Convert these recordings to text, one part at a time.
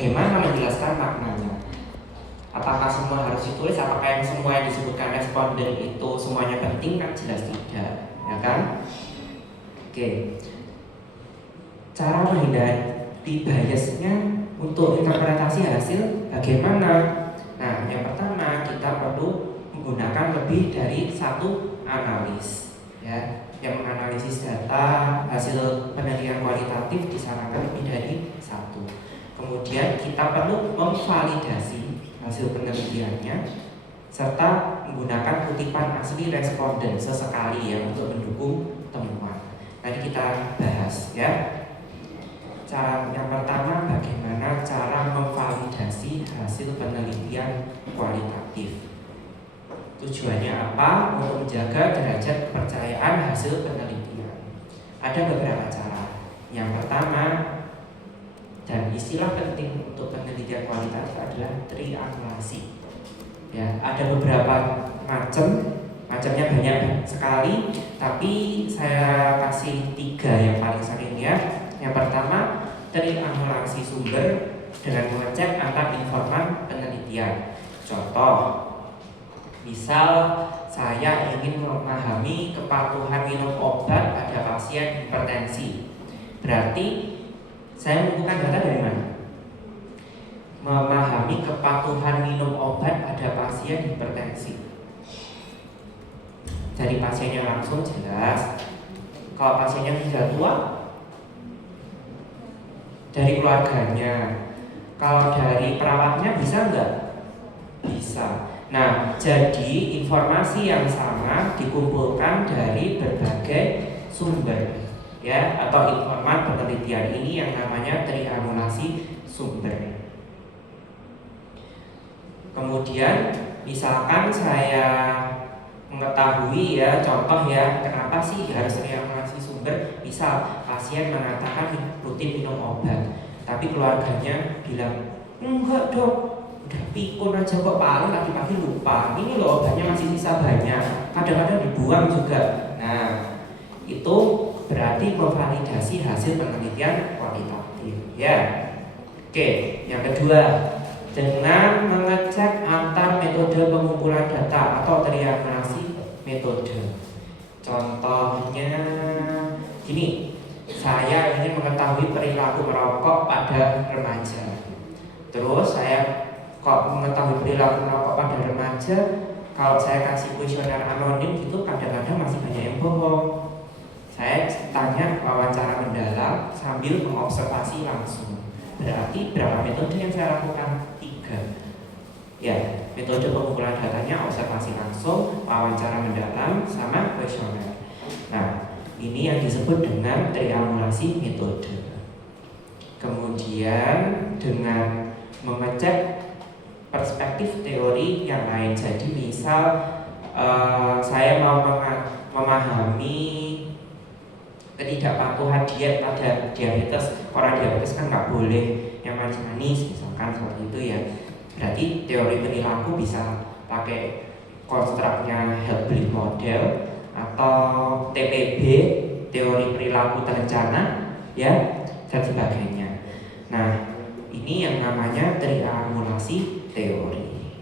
bagaimana menjelaskan maknanya. Apakah semua harus ditulis? Apakah yang semua yang disebutkan responden itu semuanya penting? Kan jelas tidak, ya kan? Oke. Cara menghindari biasnya untuk interpretasi hasil bagaimana? Nah, yang pertama kita perlu menggunakan lebih dari satu analis, ya, yang menganalisis data hasil penelitian kualitatif disarankan lebih dari satu. Kemudian kita perlu memvalidasi hasil penelitiannya serta menggunakan kutipan asli responden sesekali ya untuk mendukung temuan. Nanti kita bahas ya. Cara yang pertama, bagaimana cara memvalidasi hasil penelitian kualitatif. Tujuannya apa? Untuk menjaga derajat kepercayaan hasil penelitian. Ada beberapa cara. Yang pertama, dan istilah penting untuk penelitian kualitatif adalah triangulasi. Ya, ada beberapa macamnya banyak sekali, tapi saya kasih 3 yang paling sering ya. Yang pertama, triangulasi sumber dengan mengecek antar informan penelitian. Contoh, misal saya ingin memahami kepatuhan minum obat pada pasien hipertensi. Berarti saya mengumpulkan data dari mana? Memahami kepatuhan minum obat pada pasien hipertensi. Dari pasiennya langsung jelas. Kalau pasiennya sudah tua, dari keluarganya. Kalau dari perawatnya bisa nggak? Bisa. Nah, jadi informasi yang sama dikumpulkan dari berbagai sumber, ya, atau informan penelitian ini yang namanya triangulasi sumber. Kemudian misalkan saya mengetahui ya, contoh ya, kenapa sih harus triangulasi sumber? Misal pasien mengatakan rutin minum obat, tapi keluarganya bilang enggak dok, udah pikun aja kok, paling pagi-pagi lupa, ini loh obatnya masih sisa banyak, kadang-kadang dibuang juga. Nah, itu berarti memvalidasi hasil penelitian kualitatif ya. Oke, yang kedua, dengan mengecek antar metode pengumpulan data atau triangulasi metode. Contohnya gini, saya ingin mengetahui perilaku merokok pada remaja. Terus saya kok mengetahui perilaku merokok pada remaja, kalau saya kasih kuesioner anonim itu kadang-kadang masih banyak yang bohong. Saya tanya wawancara mendalam sambil mengobservasi langsung. Berarti berapa metode yang saya lakukan? 3. Ya, metode pengumpulan datanya observasi langsung, wawancara mendalam, sama kuesioner. Nah, ini yang disebut dengan triangulasi metode. Kemudian dengan mengecek perspektif teori yang lain. Jadi misal saya mau memahami ketidakpatuhan diet pada diabetes. Orang diabetes kan nggak boleh yang manis-manis, misalkan seperti itu ya. Berarti teori perilaku bisa pakai konstruknya Helblit model atau TPB, teori perilaku terencana, ya, dan sebagainya. Nah, ini yang namanya triangulasi teori.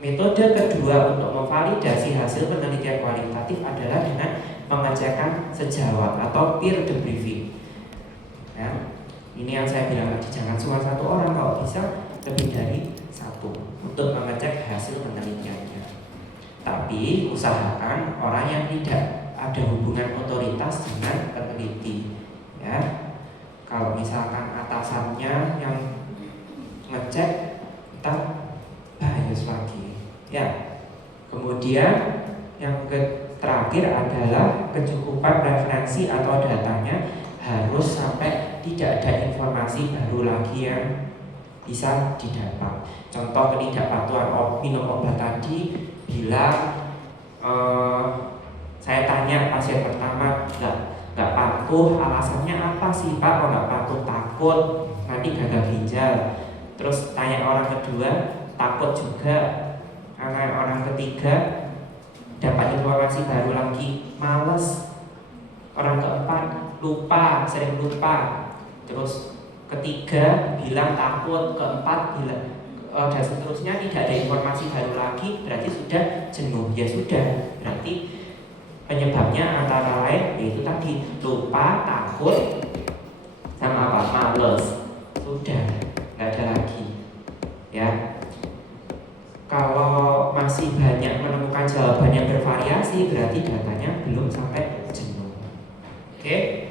Metode kedua untuk memvalidasi hasil penelitian kualitatif adalah dengan pengecekan sejawat atau peer debriefing. Ya, ini yang saya bilang tadi, jangan cuma satu orang, kalau bisa lebih dari satu untuk mengecek hasil penelitiannya. Tapi usahakan orang yang tidak ada hubungan otoritas dengan peneliti. Ya, kalau misalkan atasannya yang ngecek, kita bahayus lagi. Ya, kemudian yang terakhir adalah kecukupan referensi atau datanya harus sampai tidak ada informasi baru lagi yang bisa didapat. Contoh ketidakpatuhan minum obat tadi, bilang saya tanya pasien pertama, nggak patuh, alasannya apa sih Pak? Kalau nggak patuh takut nanti gagal ginjal. Terus tanya orang kedua, takut juga. Karena orang ketiga dapat informasi baru lagi, males. Orang keempat lupa, sering lupa. Terus ketiga bilang takut, keempat bilang dan seterusnya tidak ada informasi baru lagi, berarti sudah jenuh. Ya sudah, berarti penyebabnya antara lain yaitu tadi lupa, takut, sama apa? Males. Sudah, nggak ada lagi. Ya, kalau masih banyak menemukan jawaban yang bervariasi, berarti datanya belum sampai jenuh. Oke?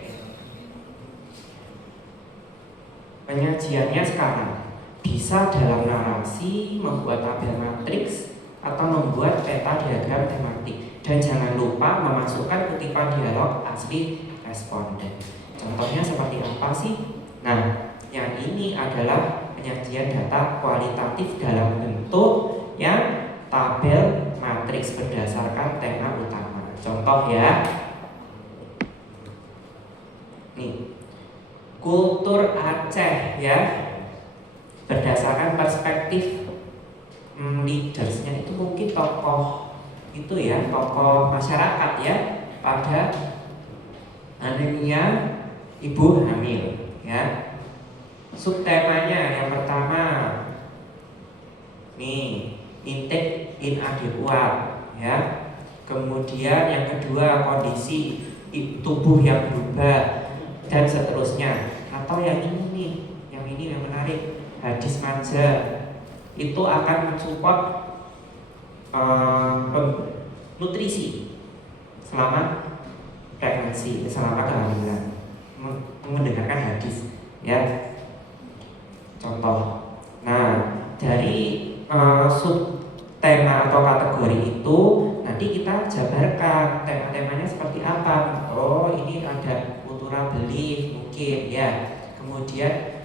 Penyajiannya sekarang bisa dalam narasi, membuat tabel matriks, atau membuat peta diagram tematik. Dan jangan lupa memasukkan kutipan dialog asli responden. Contohnya seperti apa sih? Nah, yang ini adalah penyajian data kualitatif dalam bentuk yang tabel matriks berdasarkan tema utama. Contoh ya, nih, kultur Aceh ya, berdasarkan perspektif leadersnya itu mungkin tokoh itu ya, tokoh masyarakat ya, pada anemia ibu hamil ya. Subtemanya yang pertama nih, intake inadequat ya. Kemudian yang kedua kondisi tubuh yang berubah dan seterusnya. Atau yang ini nih, yang ini yang menarik, hadis manja itu akan mensupport nutrisi selama pregnancy, selama kehamilan, mendengarkan hadis ya. Contoh. Nah, dari sub tema atau kategori itu nanti kita jabarkan tema-temanya seperti apa. Oh, ini ada cultural belief mungkin ya. Kemudian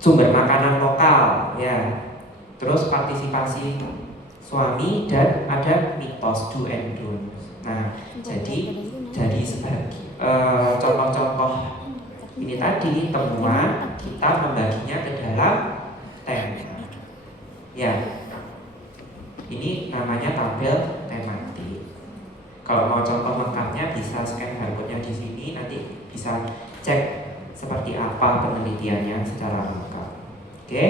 sumber makanan lokal ya. Terus partisipasi suami dan ada mitos do and don't. Nah, jadi dari sebagai contoh-contoh ini tadi temuan kita membaginya ke dalam tema. Ya, ini namanya tabel tematik. Kalau mau contoh lengkapnya bisa scan barcode-nya di sini, nanti bisa cek seperti apa penelitiannya secara lengkap. Oke.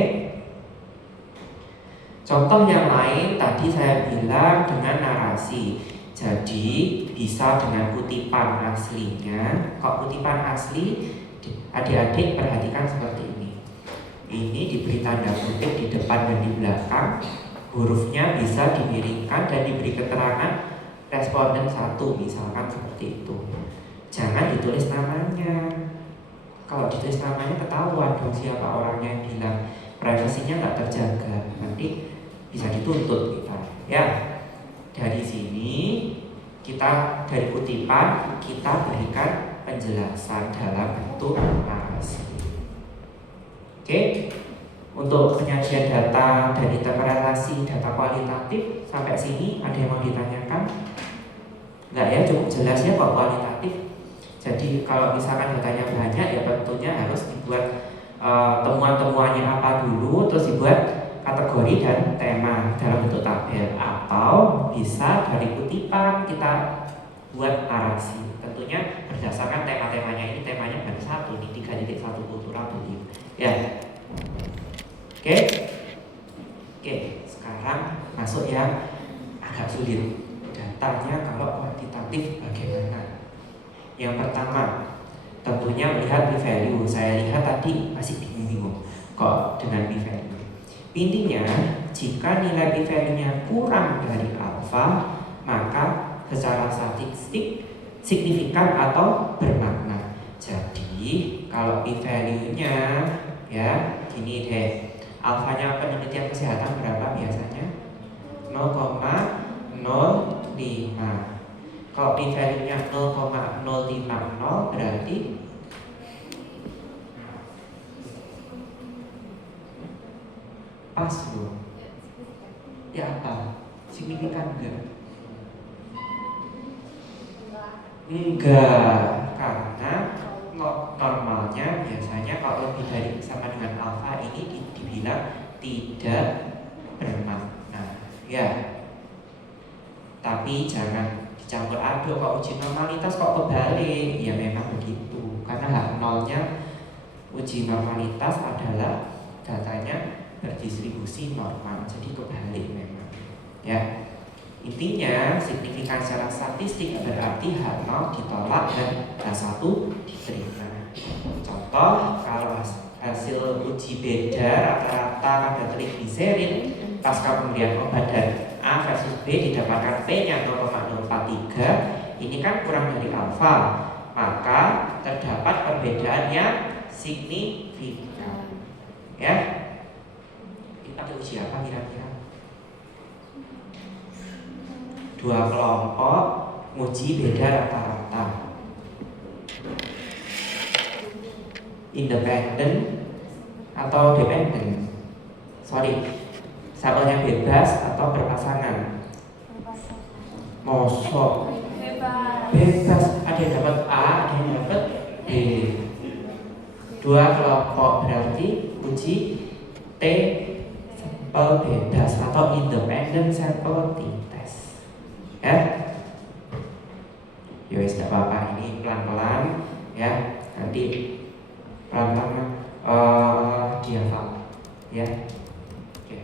Contoh yang lain tadi saya bilang dengan narasi. Jadi bisa dengan kutipan aslinya. Kalau kutipan asli, adik-adik perhatikan seperti ini. Ini diberi tanda kutip di depan dan di belakang. Hurufnya bisa dimiringkan dan diberi keterangan responden satu, misalkan seperti itu. Jangan ditulis namanya. Kalau ditulis namanya ketahuan dong siapa orangnya yang bilang. Privasinya nggak terjaga. Nanti bisa dituntut kita. Ya, dari sini kita dari kutipan kita berikan penjelasan dalam bentuk narasi. Oke, untuk penyajian data dan interpretasi data kualitatif sampai sini ada yang mau ditanyakan? Enggak ya, cukup jelas ya kok kualitatif. Jadi kalau misalkan datanya banyak ya tentunya harus dibuat temuan-temuannya apa dulu, terus dibuat kategori dan tema dalam bentuk tabel, atau bisa dari kutipan kita buat narasi. Tentunya berdasarkan tema-temanya. Ini temanya baru satu nih, 3.1 kultural belief. Ya. Oke, sekarang masuk yang agak sulit. Datanya kalau kuantitatif bagaimana? Yang pertama, tentunya melihat p-value. Saya lihat tadi masih bingung-bingung kok dengan p-value. Intinya, jika nilai p-value-nya kurang dari alfa, maka secara statistik signifikan atau bermakna. Jadi, kalau p-value-nya ya gini deh. Alfanya penelitian kesehatan berapa biasanya? 0,05. Kalau p-value-nya 0,050 berarti pas loh. Ya apa? Signifikan enggak? Enggak, karena normalnya biasanya kalau lebih dari sama dengan alfa ini dibilang tidak bermakna. Ya. Tapi jangan dicampur aduk, kok uji normalitas kok kebalik. Ya memang begitu. karena H0-nya uji normalitas adalah datanya berdistribusi normal, jadi kebalik memang. Ya, intinya signifikan secara statistik berarti H0 ditolak dan H1 diterima. Contoh, kalau hasil uji beda rata-rata kadar trigliserid pasca pemberian obat dari A versus B didapatkan P-nya 0,043, ini kan kurang dari alfa, maka terdapat perbedaan yang signifikan. Ya, kita uji apa kira-kira? Dua kelompok uji beda rata-rata, independen atau dependen. Sorry, sampelnya bebas atau berpasangan? Mosok bebas, ada yang dapat A, ada yang dapat B. Dua kelompok berarti uji T sampel bebas atau independent sample t-test. Ya, yowes, tidak apa-apa, ini pelan-pelan ya, nanti pelan-pelan dihafal ya. Oke.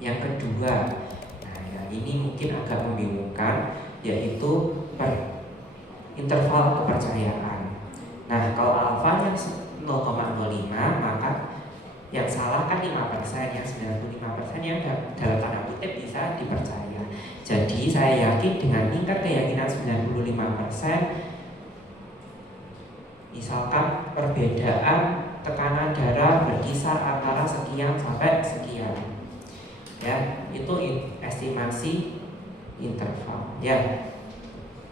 Yang kedua, nah ya, ini mungkin agak membingungkan, yaitu interval kepercayaan. Nah, kalau alfanya 0,05, maka yang salah kan 5%, yang 95% yang dalam tanda kutip bisa dipercaya. Jadi saya yakin dengan tingkat keyakinan 95%, misalkan perbedaan tekanan darah berkisar antara sekian sampai sekian, ya, itu estimasi interval. Ya,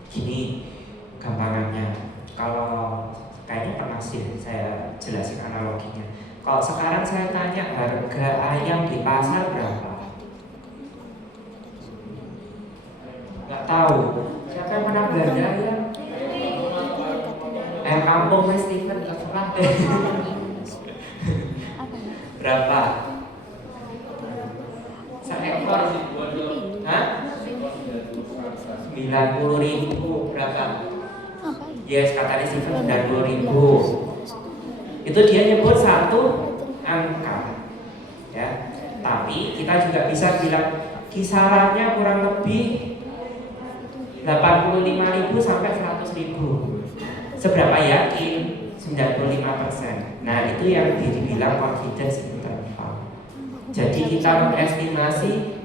gini gampangannya. Kalau kayaknya pernah sih saya jelasin analoginya. Kalau sekarang saya tanya harga ayam di pasar berapa? Nggak tahu. Siapa yang pernah belanja ayam? Ayam kampung Mas Steven, terserah deh. Berapa? Seekor? Hah? 90.000 berapa? Yes, katanya Steven 90.000. Itu dia nyebut satu angka, ya. Tapi kita juga bisa bilang kisarannya kurang lebih 85.000 sampai 100.000. Seberapa yakin? 95%. Nah, itu yang dibilang confidence interval. Jadi kita mengestimasi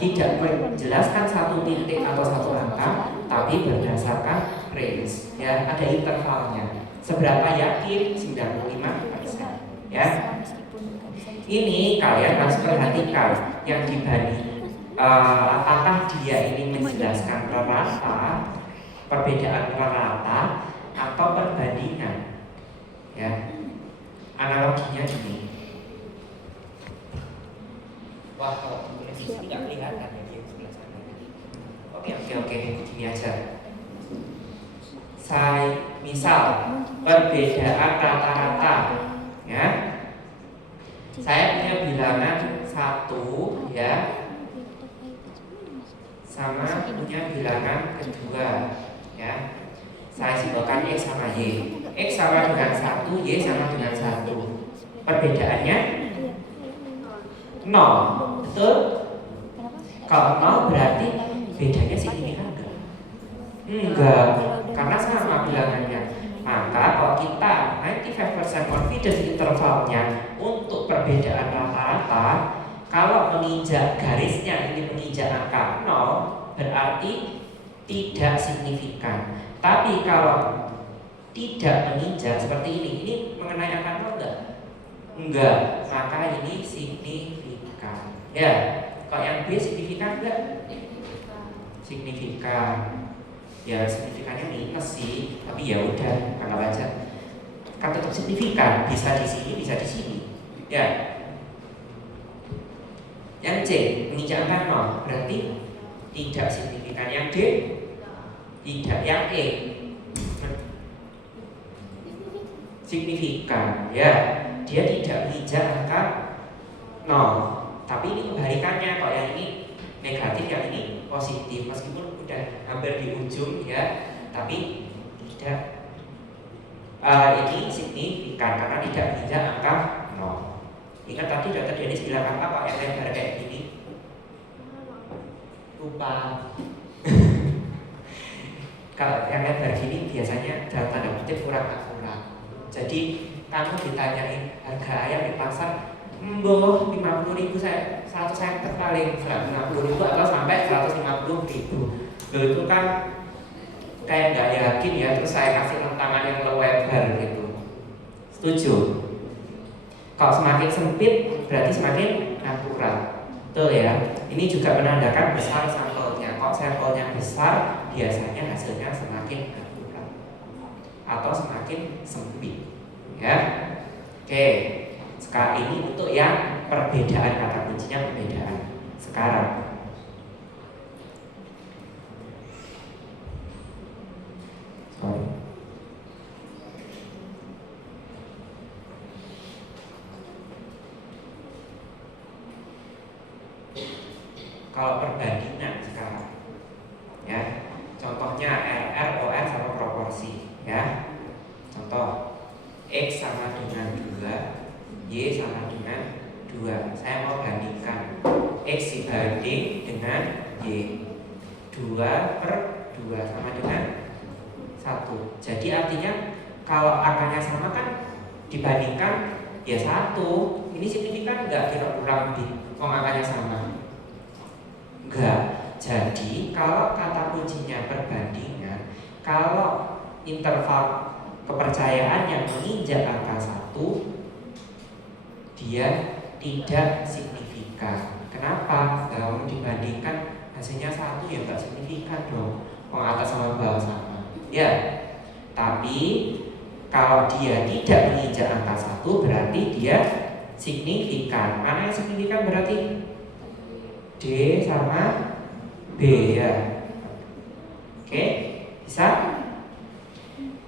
tidak menjelaskan satu titik atau satu angka, tapi berdasarkan range, ya, ada intervalnya. Seberapa yakin? 95%. Ya. Ini kalian harus perhatikan yang dibanding apakah dia ini menjelaskan rata, perbedaan rata atau perbandingan. Ya. Analoginya ini. Wah, kalau tulis di sini nggak kelihatan ya, di sebelah sana. Oke, ini aja. Saya misal perbedaan rata-rata, ya. Saya punya bilangan 1, ya, sama punya bilangan kedua, ya. Saya simbolkan X sama Y. X sama dengan 1, Y sama dengan 1. Perbedaannya 0, betul? Kalau 0 berarti bedanya signifikan enggak? Enggak, karena sama bilangannya. Maka kalau kita 95% confidence intervalnya untuk perbedaan rata-rata, kalau menginjak garisnya ini menginjak angka 0, berarti tidak signifikan. Tapi kalau tidak menginjak seperti ini mengenai angka 0 enggak? Enggak, maka ini signifikan. Ya, kalau yang B signifikan enggak? Signifikan. Ya, signifikannya minus sih, tapi ya udah, anggap aja kan tetap signifikan, bisa di sini, bisa di sini. Ya. Yang C menginjak angka 0 berarti tidak signifikan. Yang D tidak. Yang E signifikan, ya, dia tidak menginjak angka 0. Tapi ini kebalikannya, kalau yang ini negatif, yang ini positif, meskipun udah hampir di ujung, ya, tapi tidak Ini signifikan karena tidak menginjak angka 0. Ingat tadi Dr. Denis bilang apa kok yang lebar kayak gini? Lupa. Kalau yang lebar gini biasanya dalam tanda kutip kurang akurat. Jadi kamu ditanyain harga ayam di pasar, 50.000 saya 100 saya paling 150.000 atau sampai 150.000. Loh itu kan kayak nggak yakin ya, terus saya kasih tantangan yang lebar gitu. Setuju? Kalau semakin sempit berarti semakin akurat, betul ya? Ini juga menandakan besar sampelnya. Kalau sampelnya besar, biasanya hasilnya semakin akurat atau semakin sempit, ya. Oke, sekarang ini untuk yang perbedaan kata kuncinya perbedaan. Sekarang kalau perbandingan sekarang, ya, contohnya RR, OR sama proporsi, ya. Contoh X sama dengan 2, Y sama dengan 2. Saya mau bandingkan X dibanding dengan Y, 2/2 sama dengan 1. Jadi artinya kalau angkanya sama kan dibandingkan ya 1. Ini signifikan enggak kira-kira lebih angkanya sama? Enggak. Jadi kalau kata kuncinya perbandingan, kalau interval kepercayaan yang menginjak angka 1, dia tidak signifikan. Kenapa? Kalau dibandingkan hasilnya 1 ya enggak signifikan dong. Atas sama bawah sama. Ya. Tapi kalau dia tidak menginjak angka 1 berarti dia signifikan. Mana yang signifikan berarti D sama B, ya. Oke, bisa?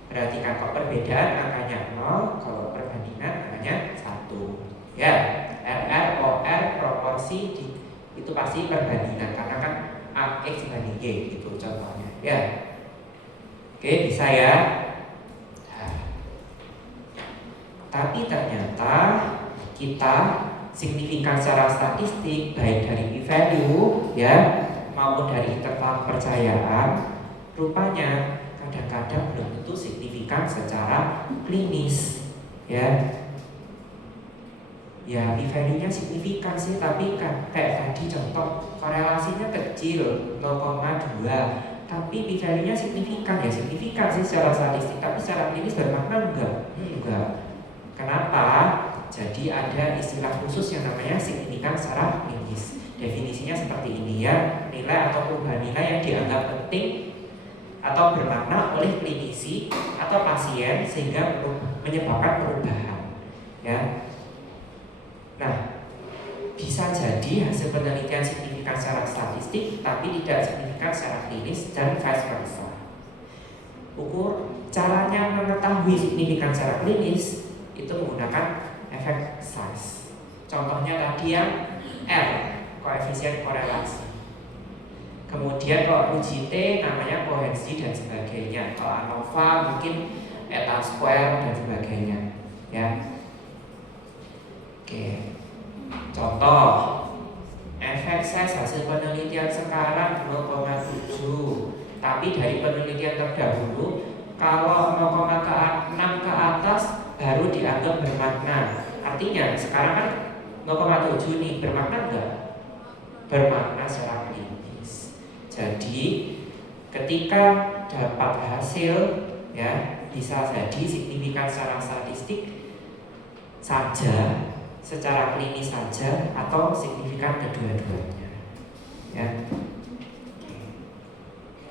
Perhatikan kalau perbedaan angkanya 0, kalau perbandingan angkanya 1. Ya, RR, OR, proporsi itu pasti perbandingan karena kan AX banding Y gitu contohnya. Ya. Oke, bisa ya? Nah. Tapi ternyata kita signifikan secara statistik baik dari p-value ya maupun dari interval kepercayaan rupanya kadang-kadang belum tentu signifikan secara klinis ya. Ya p-value-nya signifikan sih, tapi kan kayak tadi contoh korelasinya kecil 0,2, tapi p-value-nya signifikan. Ya signifikan sih secara statistik, tapi secara klinis bermakna enggak. Kenapa? Jadi ada istilah khusus yang namanya signifikan secara klinis. Definisinya seperti ini ya, nilai atau perubahan nilai yang dianggap penting atau bermakna oleh klinisi atau pasien sehingga menyebabkan perubahan. Ya. Nah, bisa jadi hasil penelitian signifikan secara statistik tapi tidak signifikan secara klinis dan vice versa. Caranya mengetahui signifikan secara klinis itu menggunakan efek size. Contohnya tadi yang R, koefisien korelasi. Kemudian kalau uji T namanya kohensi dan sebagainya. Kalau ANOVA mungkin eta square dan sebagainya. Ya. Oke. Contoh efek size hasil penelitian sekarang 0,7. Tapi dari penelitian terdahulu kalau 0,6 ke atas baru dianggap bermakna. Artinya sekarang kan 0,7 nih, bermakna enggak? Bermakna secara klinis. Jadi ketika dapat hasil ya bisa jadi signifikan secara statistik saja, secara klinis saja, atau signifikan kedua-duanya. Ya.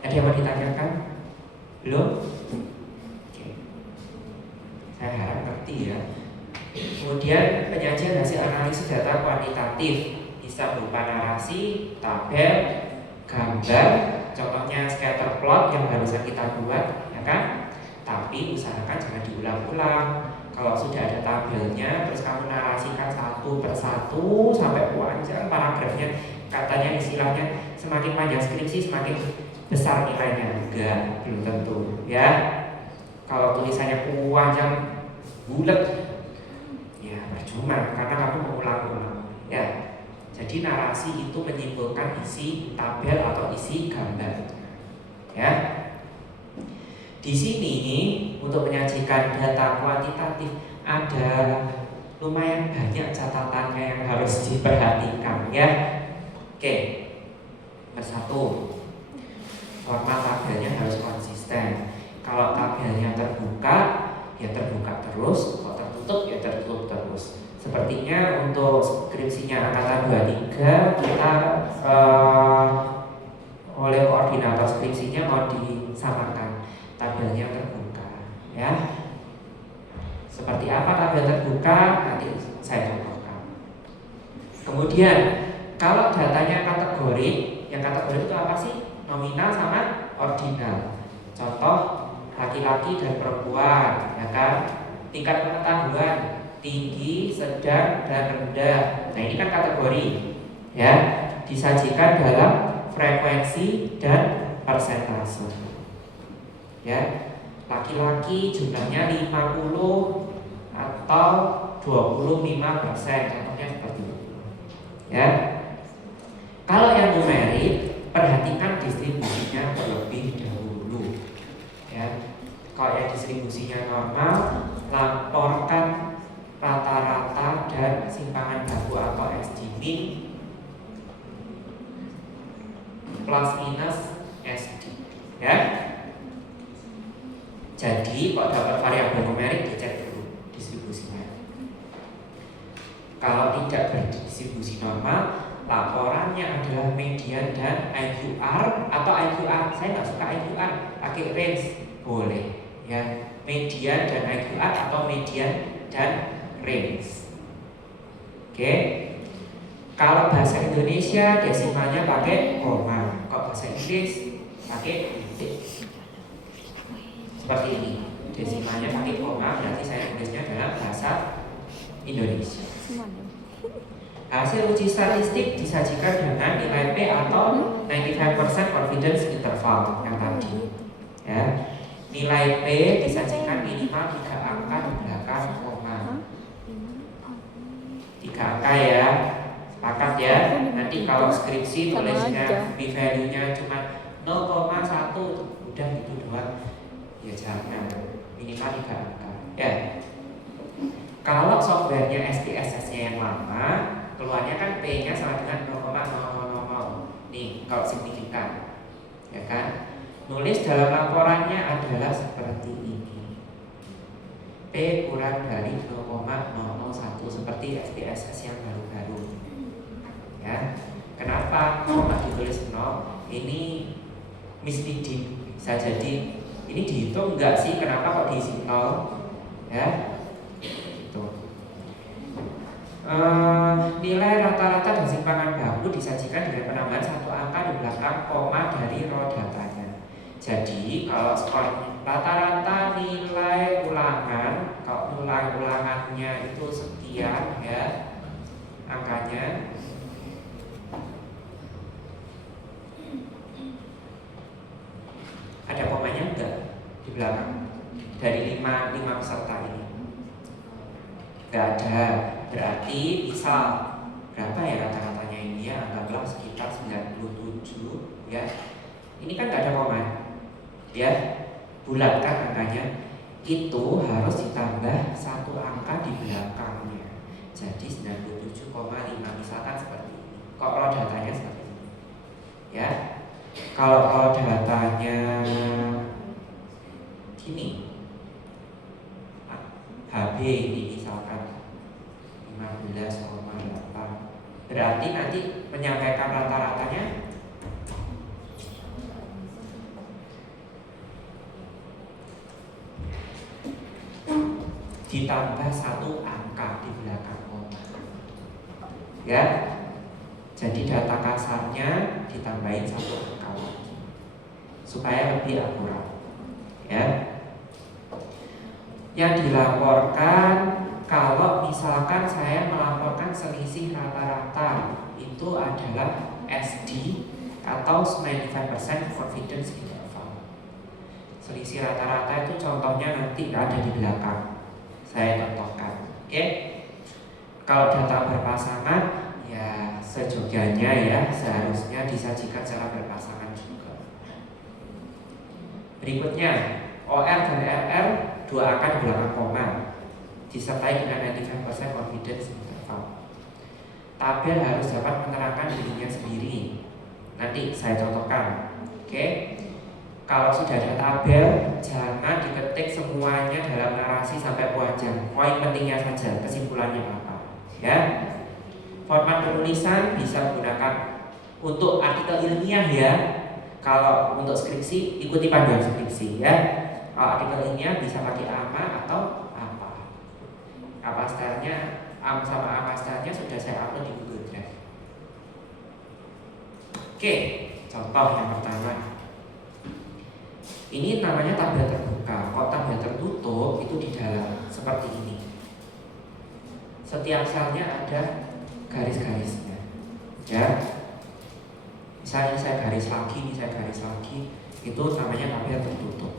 Ada yang mau ditanyakan? Belum? Saya harap ngerti ya. Kemudian penyajian hasil analisis data kuantitatif bisa berupa narasi, tabel, gambar, contohnya scatter plot yang barusan kita buat, ya kan? Tapi usahakan jangan diulang-ulang. Kalau sudah ada tabelnya, terus kamu narasikan satu persatu sampai panjang paragrafnya, katanya istilahnya semakin panjang skripsi semakin besar nilainya. Enggak, belum tentu, ya. Kalau tulisannya panjang bulat, ya percuma karena kamu mengulang-ulang. Ya, jadi narasi itu menyimpulkan isi tabel atau isi gambar. Ya, di sini untuk menyajikan data kuantitatif ada lumayan banyak catatannya yang harus diperhatikan ya. Oke, nomor 1, format tabelnya harus konsisten. Kalau tabelnya terbuka, ya terbuka terus. Kalau tertutup, ya tertutup terus. Sepertinya untuk skripsinya angkatan 23 kita oleh koordinator skripsinya mau disamakan tabelnya terbuka ya. Seperti apa tabel terbuka nanti saya contohkan. Kemudian kalau datanya kategori, yang kategori itu apa sih? Nominal sama ordinal. Contoh laki-laki dan perempuan, ya kan? Tingkat pengetahuan tinggi, sedang, dan rendah. Nah ini kan kategori, ya. Disajikan dalam frekuensi dan persentase. Ya, laki-laki jumlahnya 50 atau 25%, contohnya seperti itu. Ya. Kalau yang numerik, perhatikan distribusinya terlebih dahulu. Ya. Kalau yang distribusinya normal, laporkan rata-rata dan simpangan baku atau SD min plus minus SD. Ya. Jadi kalau dapat variabel numerik dicek dulu distribusinya. Kalau tidak berdistribusi normal, laporannya adalah median dan IQR atau IQR. Saya nggak suka IQR, pakai range boleh. Ya, median dan IQR atau median dan range. Oke. Kalau bahasa Indonesia desimalnya pakai koma. Kalau bahasa Inggris pakai titik. Seperti ini. Desimalnya pakai koma, berarti saya tulisnya dalam bahasa Indonesia. Hasil uji statistik disajikan dengan nilai P atau 95% confidence interval yang tadi. Ya. Nilai P disajikan minimal 3 angka di belakang koma. 3 angka ya. Sepakat ya. Nanti kalau skripsi tulisnya P value-nya cuma 0,1, udah gitu doang. Ya jangan, minimal 3 angka. Ya. Kalau softwarenya SPSS-nya yang lama, keluarnya kan P-nya sama dengan 0,000. Nih, kalau signifikan. Ya kan? Nulis dalam laporannya adalah seperti ini. P kurang dari 0,001 seperti SPSS yang baru-baru. Ya. Kenapa koma ditulis 0? Ini misleading. Bisa jadi ini dihitung enggak sih? Kenapa kok diisi 0? Ya. Gitu. Nilai rata-rata dan simpangan baku disajikan dengan penambahan 1 angka di belakang koma dari row datanya. Jadi kalau skor rata-rata nilai ulangan, kalau nilai ulangannya itu sekian ya angkanya, ada komanya enggak di belakang dari 5 peserta ini? Enggak ada. Berarti misal berapa ya rata-ratanya ini ya, anggaplah sekitar 97 ya. Ini kan enggak ada koma. Ya, bulat kan angkanya. Itu harus ditambah 1 angka di belakangnya. Jadi 97,5 misalkan seperti ini. Kalau datanya seperti ini. Ya. Kalau datanya gini, HB ini misalkan 15,8, berarti nanti menyampaikan rata-ratanya ditambah 1 angka di belakang koma. Ya. Jadi data kasarnya ditambahin 1 angka lagi supaya lebih akurat. Ya. Yang dilaporkan kalau misalkan saya melaporkan selisih rata-rata itu adalah SD atau 95% confidence interval. Selisih rata-rata itu contohnya nanti ada di belakang, saya contohkan. Oke. Kalau data berpasangan, ya sejogjanya ya seharusnya disajikan secara berpasangan juga. Berikutnya, OR dan RR dua angka di belakang koma, disertai dengan 95% confidence interval. Tabel harus dapat menerangkan dirinya sendiri. Nanti saya contohkan. Oke. Kalau sudah ada tabel, jangan diketik semuanya dalam narasi sampai panjang. Poin pentingnya saja, kesimpulannya apa. Ya. Format penulisan bisa gunakan untuk artikel ilmiah ya. Kalau untuk skripsi, ikuti panduan skripsi ya. Kalau artikel ilmiah bisa pakai AMA atau apa. Apa stylenya, AM sama AMA stylenya sudah saya upload di Google Drive. Oke, contoh yang pertama. Ini namanya tabel terbuka. Kalau tabel tertutup itu di dalam seperti ini. Setiap selnya ada garis-garisnya. Ya. Misalnya saya garis lagi, itu namanya tabel tertutup.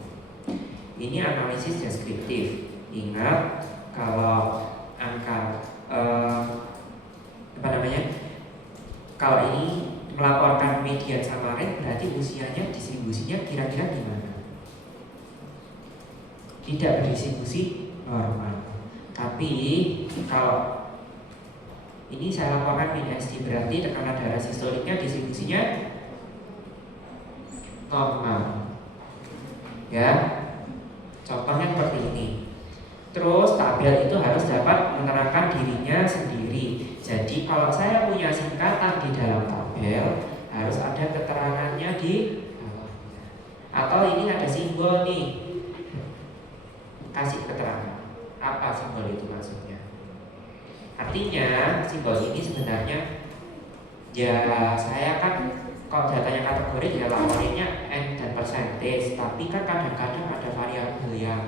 Ini analisis deskriptif. Ingat kalau angka kalau ini melaporkan median sama rate, berarti usianya distribusinya kira-kira gimana? Tidak berdistribusi normal. Tapi kalau ini saya laporkan min SD, berarti tekanan darah sistoliknya distribusinya normal. Ya, contohnya seperti ini. Terus tabel itu harus dapat menerangkan dirinya sendiri. Jadi kalau saya punya singkatan di dalam tabel, harus ada keterangannya di bawahnya. Atau ini ada simbol nih, kasih keterangan. Apa simbol itu maksudnya? Artinya simbol ini sebenarnya ya saya kan kalau datanya kategori ya laporinnya N dan percentage, tapi kan kadang-kadang ada variabel yang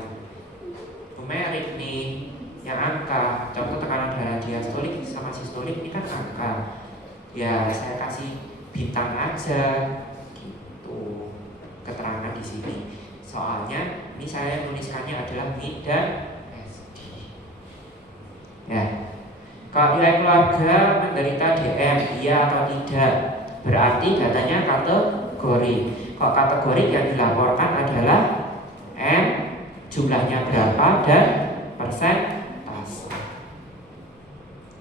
numerik nih, yang angka. Contoh tekanan darah diastolik sama sistolik ini kan angka. Ya saya kasih bintang aja gitu keterangan di sini. Soalnya ini saya menuliskannya adalah min dan SD. Ya. Kalau nilai keluarga menderita DM, iya atau tidak, berarti datanya kategori. Kalau kategori yang dilaporkan adalah M, jumlahnya berapa, dan persentase.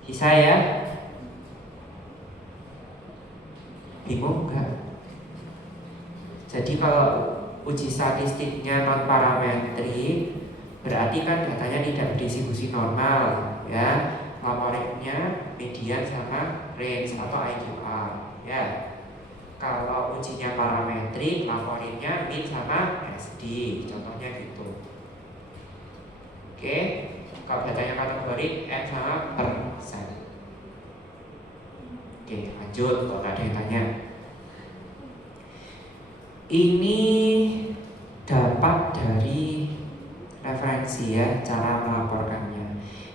Bisa ya? Bingung enggak? Jadi kalau uji statistiknya non parametrik, berarti kan datanya tidak berdistribusi normal, ya. Laporannya median sama range atau IQR, ya. Kalau ujinya parametrik, laporannya min sama SD, contohnya gitu. Oke, kalau datanya kategori M sama persen. Oke, lanjut. Kalau ada yang tanya, ini dapat dari referensi ya, cara melaporkannya.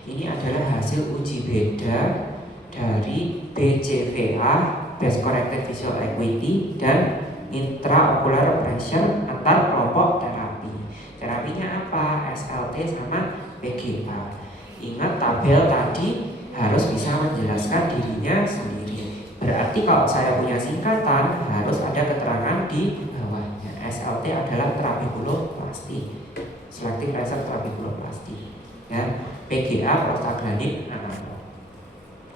Ini adalah hasil uji beda dari BCVA, Best Corrected Visual Acuity, dan intraocular pressure antar kelompok terapi. Terapinya apa? SLT sama PGA. Ingat tabel tadi harus bisa menjelaskan dirinya sendiri. Berarti kalau saya punya singkatan harus ada keterangan di bawahnya. SLT adalah trabekuloplastik, selective laser trabekuloplastik. Ya. PGA prostaglandin analog.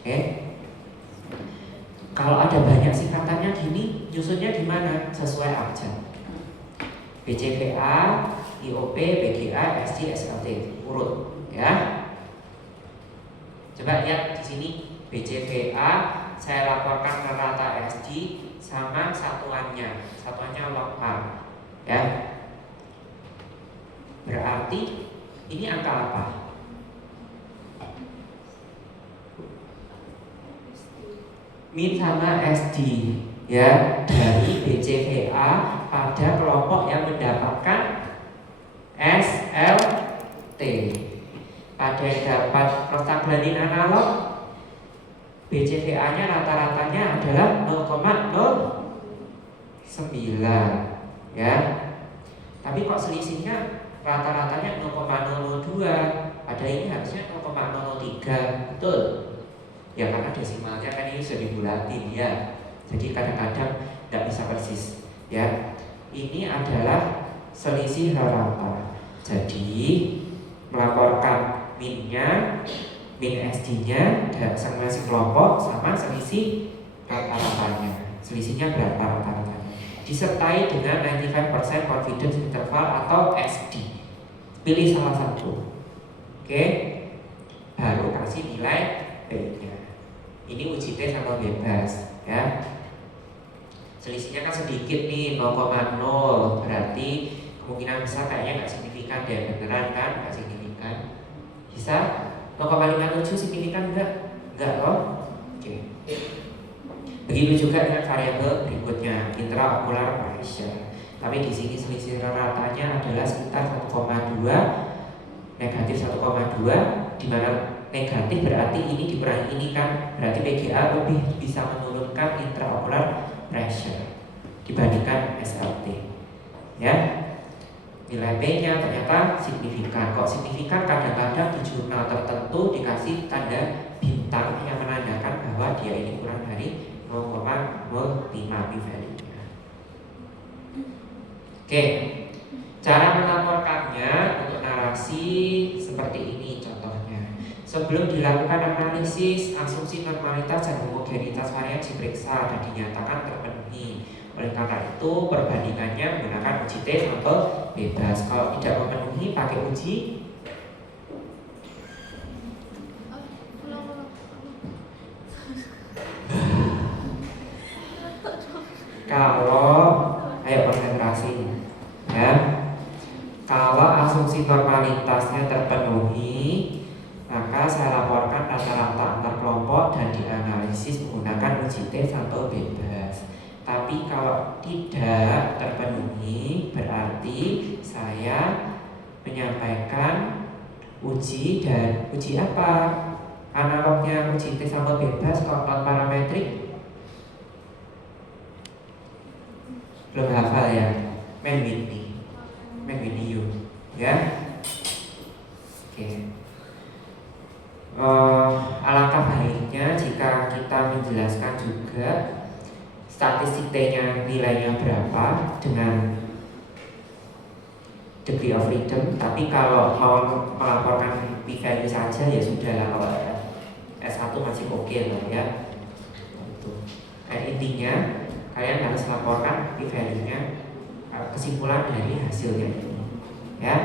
Oke. Kalau ada banyak singkatannya gini, nyusunnya di mana? Sesuai aja. BCVA, IOP, PGA, SD, SLT, urut, ya. Coba lihat di sini BCVA saya laporkan rata SD sama satuannya lokal, ya. Berarti ini angka apa? Min sama SD, ya, dari BCVA pada kelompok yang mendapatkan SLT. Pada yang dapat prostaglandin analog, BCVA-nya rata-ratanya adalah 0,09, ya. Tapi kok selisihnya rata-ratanya 0,002, padahal ini harusnya 0,003, betul? Ya karena desimalnya kan ini sudah dibulatin ya. Jadi kadang-kadang tidak bisa persis ya. Ini adalah selisih rata. Jadi melaporkan minnya, min SD-nya dan masing kelompok sama selisih rata-ratanya. Selisihnya berapa rata-ratanya? Disertai dengan 95% confidence interval atau SD. Pilih salah satu. Oke. Baru kasih nilai B-nya. Ini uji tes atau bebas ya. Selisihnya kan sedikit nih, 0,0, berarti kemungkinan besar kayaknya nggak signifikan deh. Beneran kan nggak signifikan? Bisa? 0,57 signifikan enggak loh. Oke. Begitu juga dengan variabel berikutnya, intraocular pressure. Tapi di sini selisih ratanya adalah sekitar 1,2, negatif 1,2, di mana negatif berarti ini dikurangi ini kan, berarti PGA lebih bisa menurunkan intraocular pressure dibandingkan SLT. Ya. Nilai P-nya ternyata signifikan. Kok signifikan? Kadang-kadang di jurnal tertentu dikasih tanda bintang yang menandakan bahwa dia ini kurang dari 0,05 p-value-nya. Oke, cara melaporkannya untuk narasi seperti ini contohnya. Sebelum dilakukan analisis, asumsi normalitas dan homogenitas varian diperiksa dan dinyatakan terpenuhi. Oleh karena itu, perbandingannya menggunakan uji T sampel bebas. Kalau tidak memenuhi, pakai uji kalau ayo konsentrasi ya. Kalau asumsi normalitasnya terpenuhi, maka saya laporkan rata-rata antar kelompok dan dianalisis menggunakan uji T sampel bebas. Tapi kalau tidak terpenuhi, berarti saya menyampaikan uji dan uji apa? Analognya uji T sampel bebas kalau non parametrik belum hafal ya? Main with you ya. Oke. Alangkah baiknya jika kita menjelaskan juga statistik T-nya nilainya berapa dengan degree of freedom. Tapi kalau mau melaporkan p-value saja ya sudah lah, kalau S1 masih oke lah ya. Intinya kalian harus laporkan p-value-nya, kesimpulan dari hasilnya ini ya.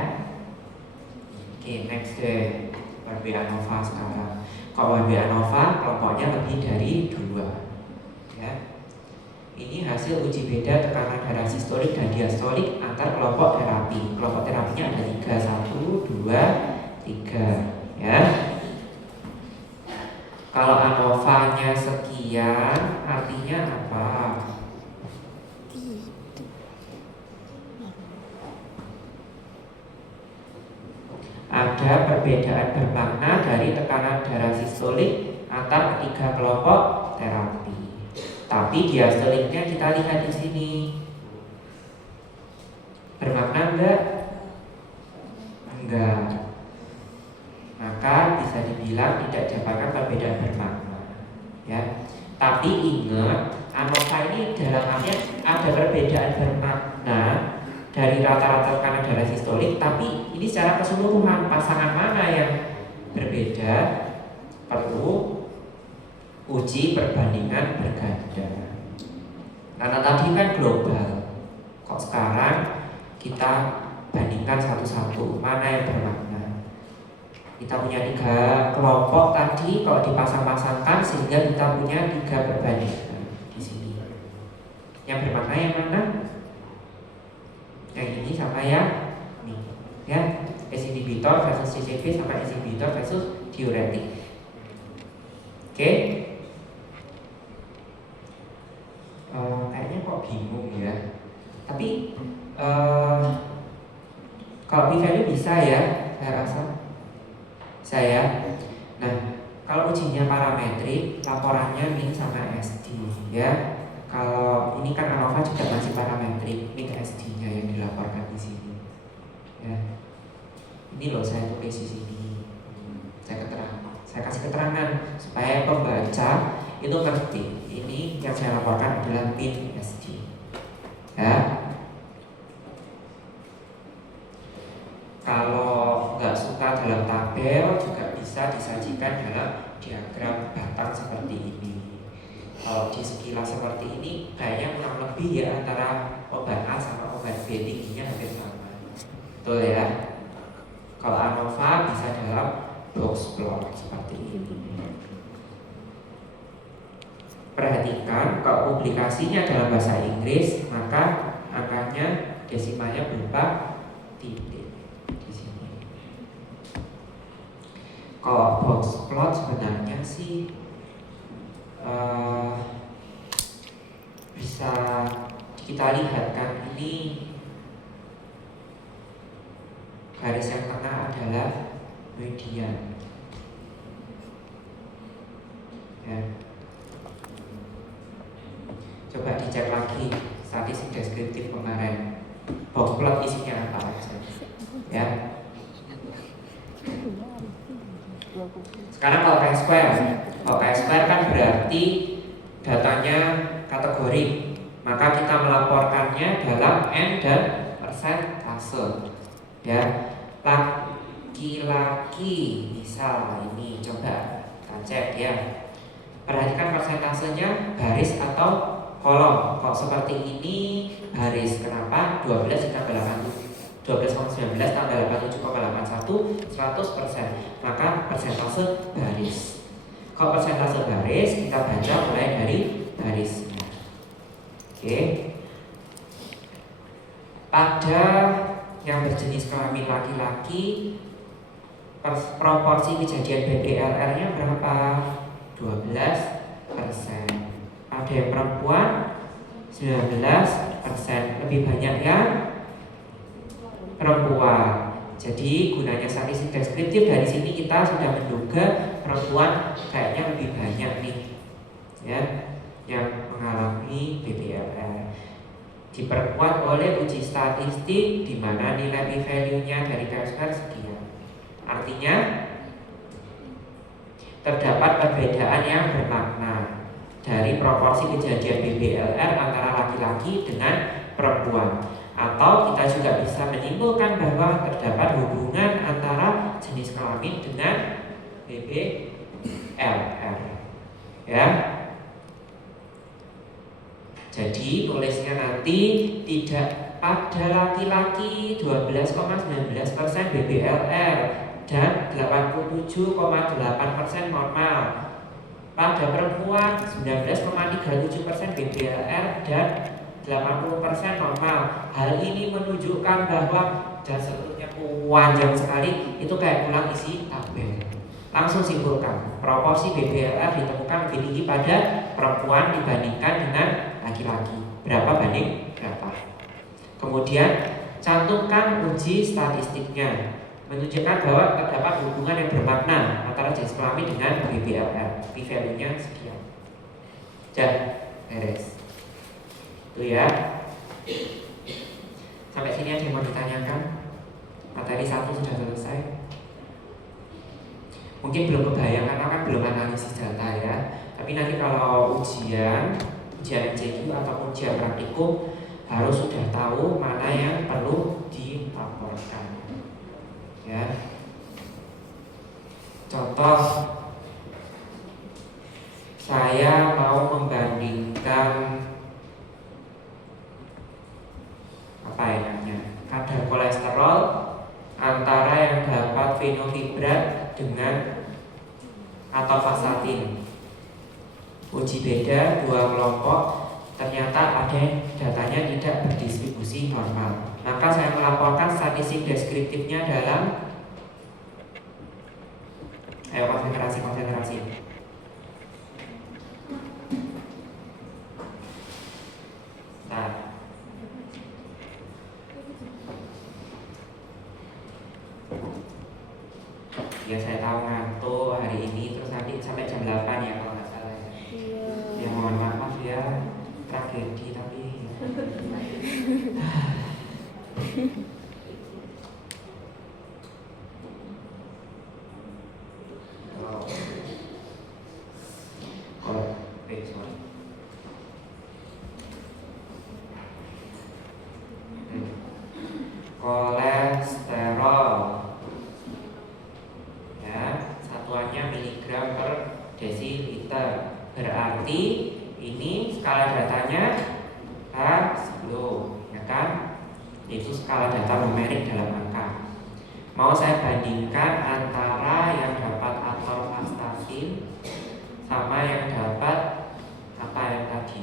Oke, next deh, WB ANOVA sekarang. Kalau WB ANOVA kelompoknya lebih dari 2 ya. Ini hasil uji beda tekanan darah sistolik dan diastolik antar kelompok terapi. Kelompok terapinya ada 3, 1, 2, 3 ya. Kalau ANOVA-nya sekian, artinya apa? Ada perbedaan bermakna dari tekanan darah sistolik antar 3 kelompok terapi. Tapi diastoliknya kita lihat di sini. Bermakna enggak? Enggak. Maka bisa dibilang tidak dapatkan perbedaan bermakna ya. Tapi ingat, ANOVA ini dalam artian ada perbedaan bermakna dari rata-rata tekanan darah sistolik, tapi ini secara keseluruhan pasangan mana yang berbeda perlu uji perbandingan berganda. Karena tadi kan global, kok sekarang kita bandingkan satu-satu mana yang bermakna. Kita punya 3 kelompok tadi, kalau dipasang-pasangkan sehingga kita punya 3 perbandingan di sini. Yang bermakna yang mana? Yang ini sama yang ini ya. S inhibitor versus CCP sama S inhibitor versus diuretik. Oke. Kayaknya kok bingung ya. Tapi kalau p-value bisa ya, saya rasa saya. Nah, kalau ujinya parametrik, laporannya min sama SD ya. Kalau ini kan ANOVA juga masih parametrik, min SD-nya yang dilaporkan di sini. Ya. Ini loh saya tulis di sini. Saya kasih keterangan supaya pembaca itu ngerti. Ini yang saya laporkan adalah min SD. Ya. Kalau nggak suka dalam tabel juga bisa disajikan dalam diagram batang seperti ini. Kalau di sekilas seperti ini kayaknya kurang lebih ya antara obat A sama obat B tingginya hampir sama. Betul ya? Kalau ANOVA bisa dalam box plot seperti ini. Perhatikan kalau publikasinya dalam bahasa Inggris maka angkanya desimalnya berupa titik di sini. Kalau box plot sebenarnya sih bisa kita lihat kan ini garis yang tengah adalah median. Ya. Coba dicek lagi statistik deskriptif kemarin. Box plot isinya apa aja? Ya. Sekarang kalau K-square kan berarti datanya kategori, maka kita melaporkannya dalam N dan persentase. Ya, laki-laki misal ini coba kita cek ya. Perhatikan persentasenya baris atau kolom. Kok seperti ini baris? Kenapa? 12 ditambah 12,19 tambah 87,81 100%. Maka persentase baris. Kalau persentase baris kita baca mulai dari barisnya. Oke. Pada yang berjenis kelamin laki-laki proporsi kejadian BBLR-nya berapa? 12%. Ada yang perempuan 19%. Lebih banyak yang perempuan. Jadi gunanya statistik deskriptif dari sini kita sudah menduga perempuan kayaknya lebih banyak nih, ya, yang mengalami BBLR. Diperkuat oleh uji statistik di mana nilai p-value-nya dari K-square sekian. Artinya terdapat perbedaan yang bermakna dari proporsi kejadian BBLR antara laki-laki dengan perempuan. Atau kita juga bisa menyimpulkan bahwa terdapat hubungan antara jenis kelamin dengan BBLR. Ya. Jadi tulisnya nanti tidak pada laki-laki 12,19% BBLR dan 87,8% normal. Pada perempuan 19,37% BBLR dan 80% normal. Hal ini menunjukkan bahwa dan seluruhnya panjang sekali itu kayak ulang isi tabel. Langsung simpulkan, proporsi BBLR ditemukan lebih tinggi pada perempuan dibandingkan dengan laki-laki. Berapa banding berapa? Kemudian cantumkan uji statistiknya, menunjukkan bahwa terdapat hubungan yang bermakna antara jenis kelamin dengan BBLR. P-value-nya sekian. Dan beres. Itu ya. Sampai sini ada yang mau ditanyakan? Materi 1 sudah selesai. Mungkin belum kebayang karena kan belum analisis data ya. Tapi nanti kalau ujian MCQ atau ujian praktikum harus sudah tahu mana yang perlu dilaporkan. Ya. Contoh, saya mau membandingkan apa enaknya kadar kolesterol antara yang dapat fenofibrat dengan atorvastatin. Uji beda dua kelompok, ternyata ada datanya tidak berdistribusi normal. Maka saya melaporkan statistik deskriptifnya dalam konsentrasi. Nah, ya saya tahu ngantuk hari ini, terus nanti sampai jam 8 ya kalau nggak salah ya. Ya mohon maaf ya, tragedi tapi kolesterol. Ya, satuannya miligram per desiliter. Berarti ini skala datanya H10, ya kan? Itu skala data numerik dalam angka. Mau saya bandingkan antara yang dapat atorvastatin sama yang dapat apa yang tadi?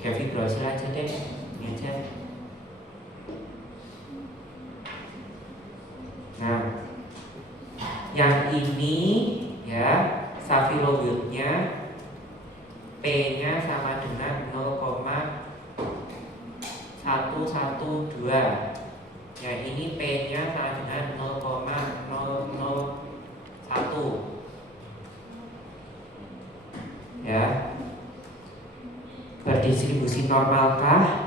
Gavigrosil aja deh, ini aja. Nah, yang ini ya, safilovir-nya P-nya sama dengan 0,112. Yang ini P-nya sama dengan 0,001. Ya. Berdistribusi normalkah?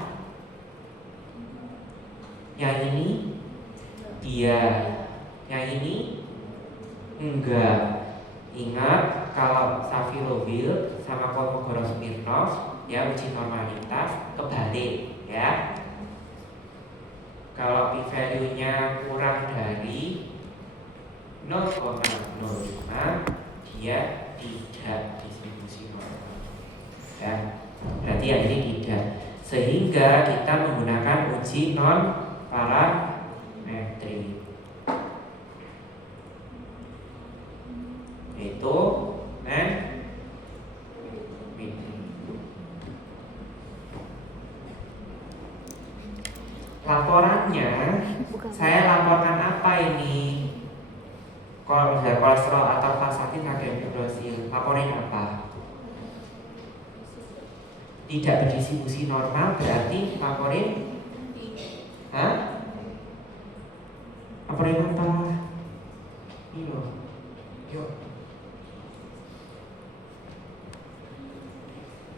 Yang ini? Iya. Yang ini? Enggak. Ingat kalau safilovir sama kolmogorov-smirnov ya uji normalitas kebalik ya. Kalau p-value-nya kurang dari 0,05 dia tidak distribusi normal. Ya, berarti yang ini tidak. Sehingga kita menggunakan uji non parametrik. Itu laporannya saya laporkan apa ini? Kolesterol atorvastatin gavigrosil. Laporin apa? Tidak berdistribusi normal berarti laporin laporin apa? Ini loh. Yuk.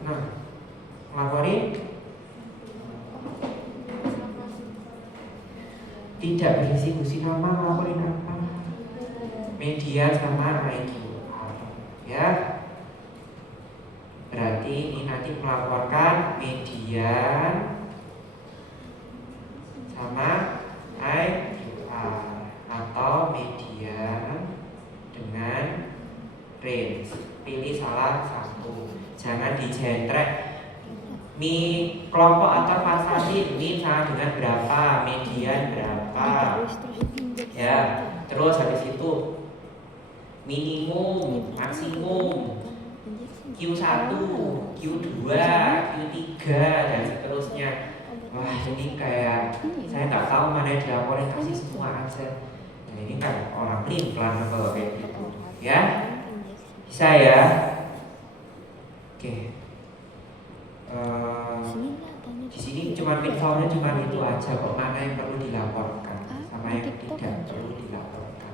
Nah, laporin tidak berdistribusi normal, laporin apa? Median sama IQR. Ya. Berarti ini nanti melaporkan median sama IQR atau median dengan range. Pilih salah satu. Jangan dijentrek. Kelompok atorvastatin ini sama dengan berapa, median berapa. Ya, terus habis itu minimum, maksimum, Q1, Q2, Q3 dan seterusnya. Wah, ini kayak saya nggak tahu mana yang dilaporin, kasih semua aja. Nah, ini kan orang pelin-pelan kalau kayak gitu. Ya, bisa ya. Oke. Di sini cuma pinformnya cuma itu aja kok, mana yang perlu dilaporkan sama yang tidak perlu dilaporkan.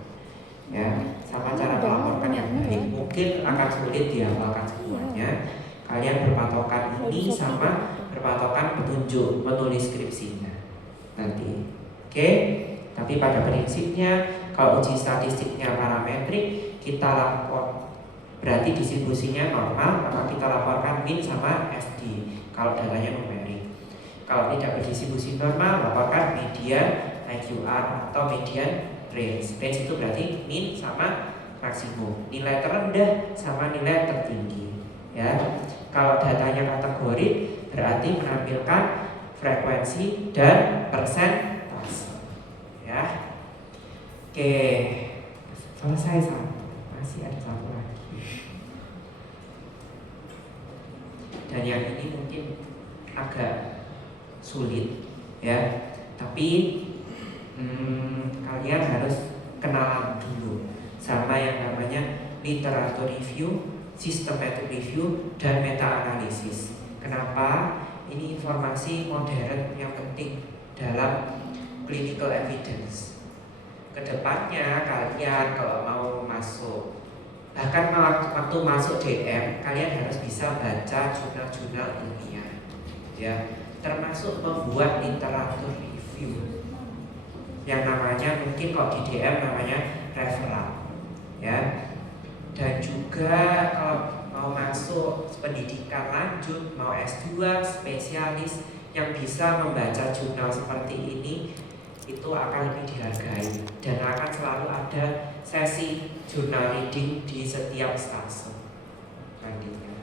Ya, sama cara melaporkan yang baik. Mungkin akan sulit dihafalkan semuanya. Kalian berpatokan ini sama berpatokan petunjuk menulis skripsinya nanti. Oke? Tapi pada prinsipnya kalau uji statistiknya parametrik kita lapor, berarti distribusinya normal, maka kita laporkan min sama SD kalau datanya numerik. Kalau tidak berdistribusi normal, laporkan median IQR atau median range. Range itu berarti min sama maksimum, nilai terendah sama nilai tertinggi. Ya, kalau datanya kategori berarti menampilkan frekuensi dan persentase. Ya, oke, selesai satu. Masih ada satu lagi. Dan yang ini mungkin agak sulit, ya. Tapi kalian harus kenalan dulu sama yang namanya literatur review, systematic review, dan meta analisis. Kenapa? Ini informasi modern yang penting dalam clinical evidence. Kedepannya kalian kalau mau masuk, bahkan waktu masuk DM, kalian harus bisa baca jurnal-jurnal ilmiah, ya, termasuk membuat literatur review yang namanya mungkin kalau di DM namanya referat, ya. Dan juga kalau mau masuk pendidikan lanjut, mau S2 spesialis, yang bisa membaca jurnal seperti ini itu akan lebih dihargai, dan akan selalu ada sesi jurnal reading di setiap stase nantinya.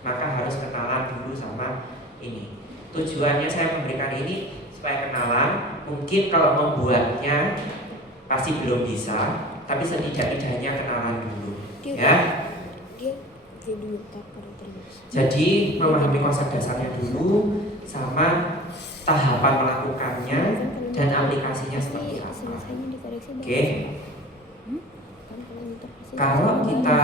Maka harus kenalan dulu sama ini. Tujuannya saya memberikan ini supaya kenalan. Mungkin kalau membuatnya pasti belum bisa, tapi setidak-tidaknya kenalan dulu, ya. Jadi memahami konsep dasarnya dulu, sama tahapan melakukannya dan aplikasinya seperti apa. Oke. Kalau kita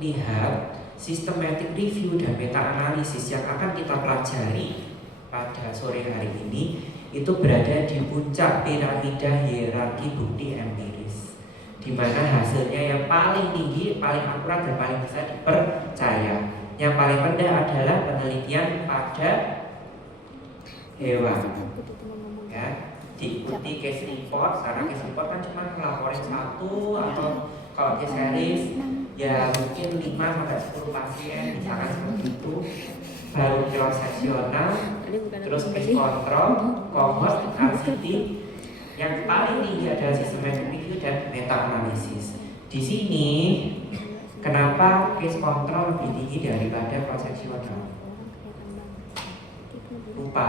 lihat systematic review dan meta analisis yang akan kita pelajari pada sore hari ini, itu berada di puncak piramida hierarki bukti empiris, di mana hasilnya yang paling tinggi, paling akurat dan paling bisa dipercaya. Yang paling rendah adalah penelitian pada hewan, ya. Diikuti case report, karena case report kan cuma ngelaporin satu, atau kalau case series ya mungkin 5-10 pasien, misalkan seperti itu. Baru cross seksional, terus case control, cohort, RCT. Yang paling tinggi adalah systematic review dan meta analisis. Di sini kenapa case control lebih tinggi daripada cross seksional? Lupa.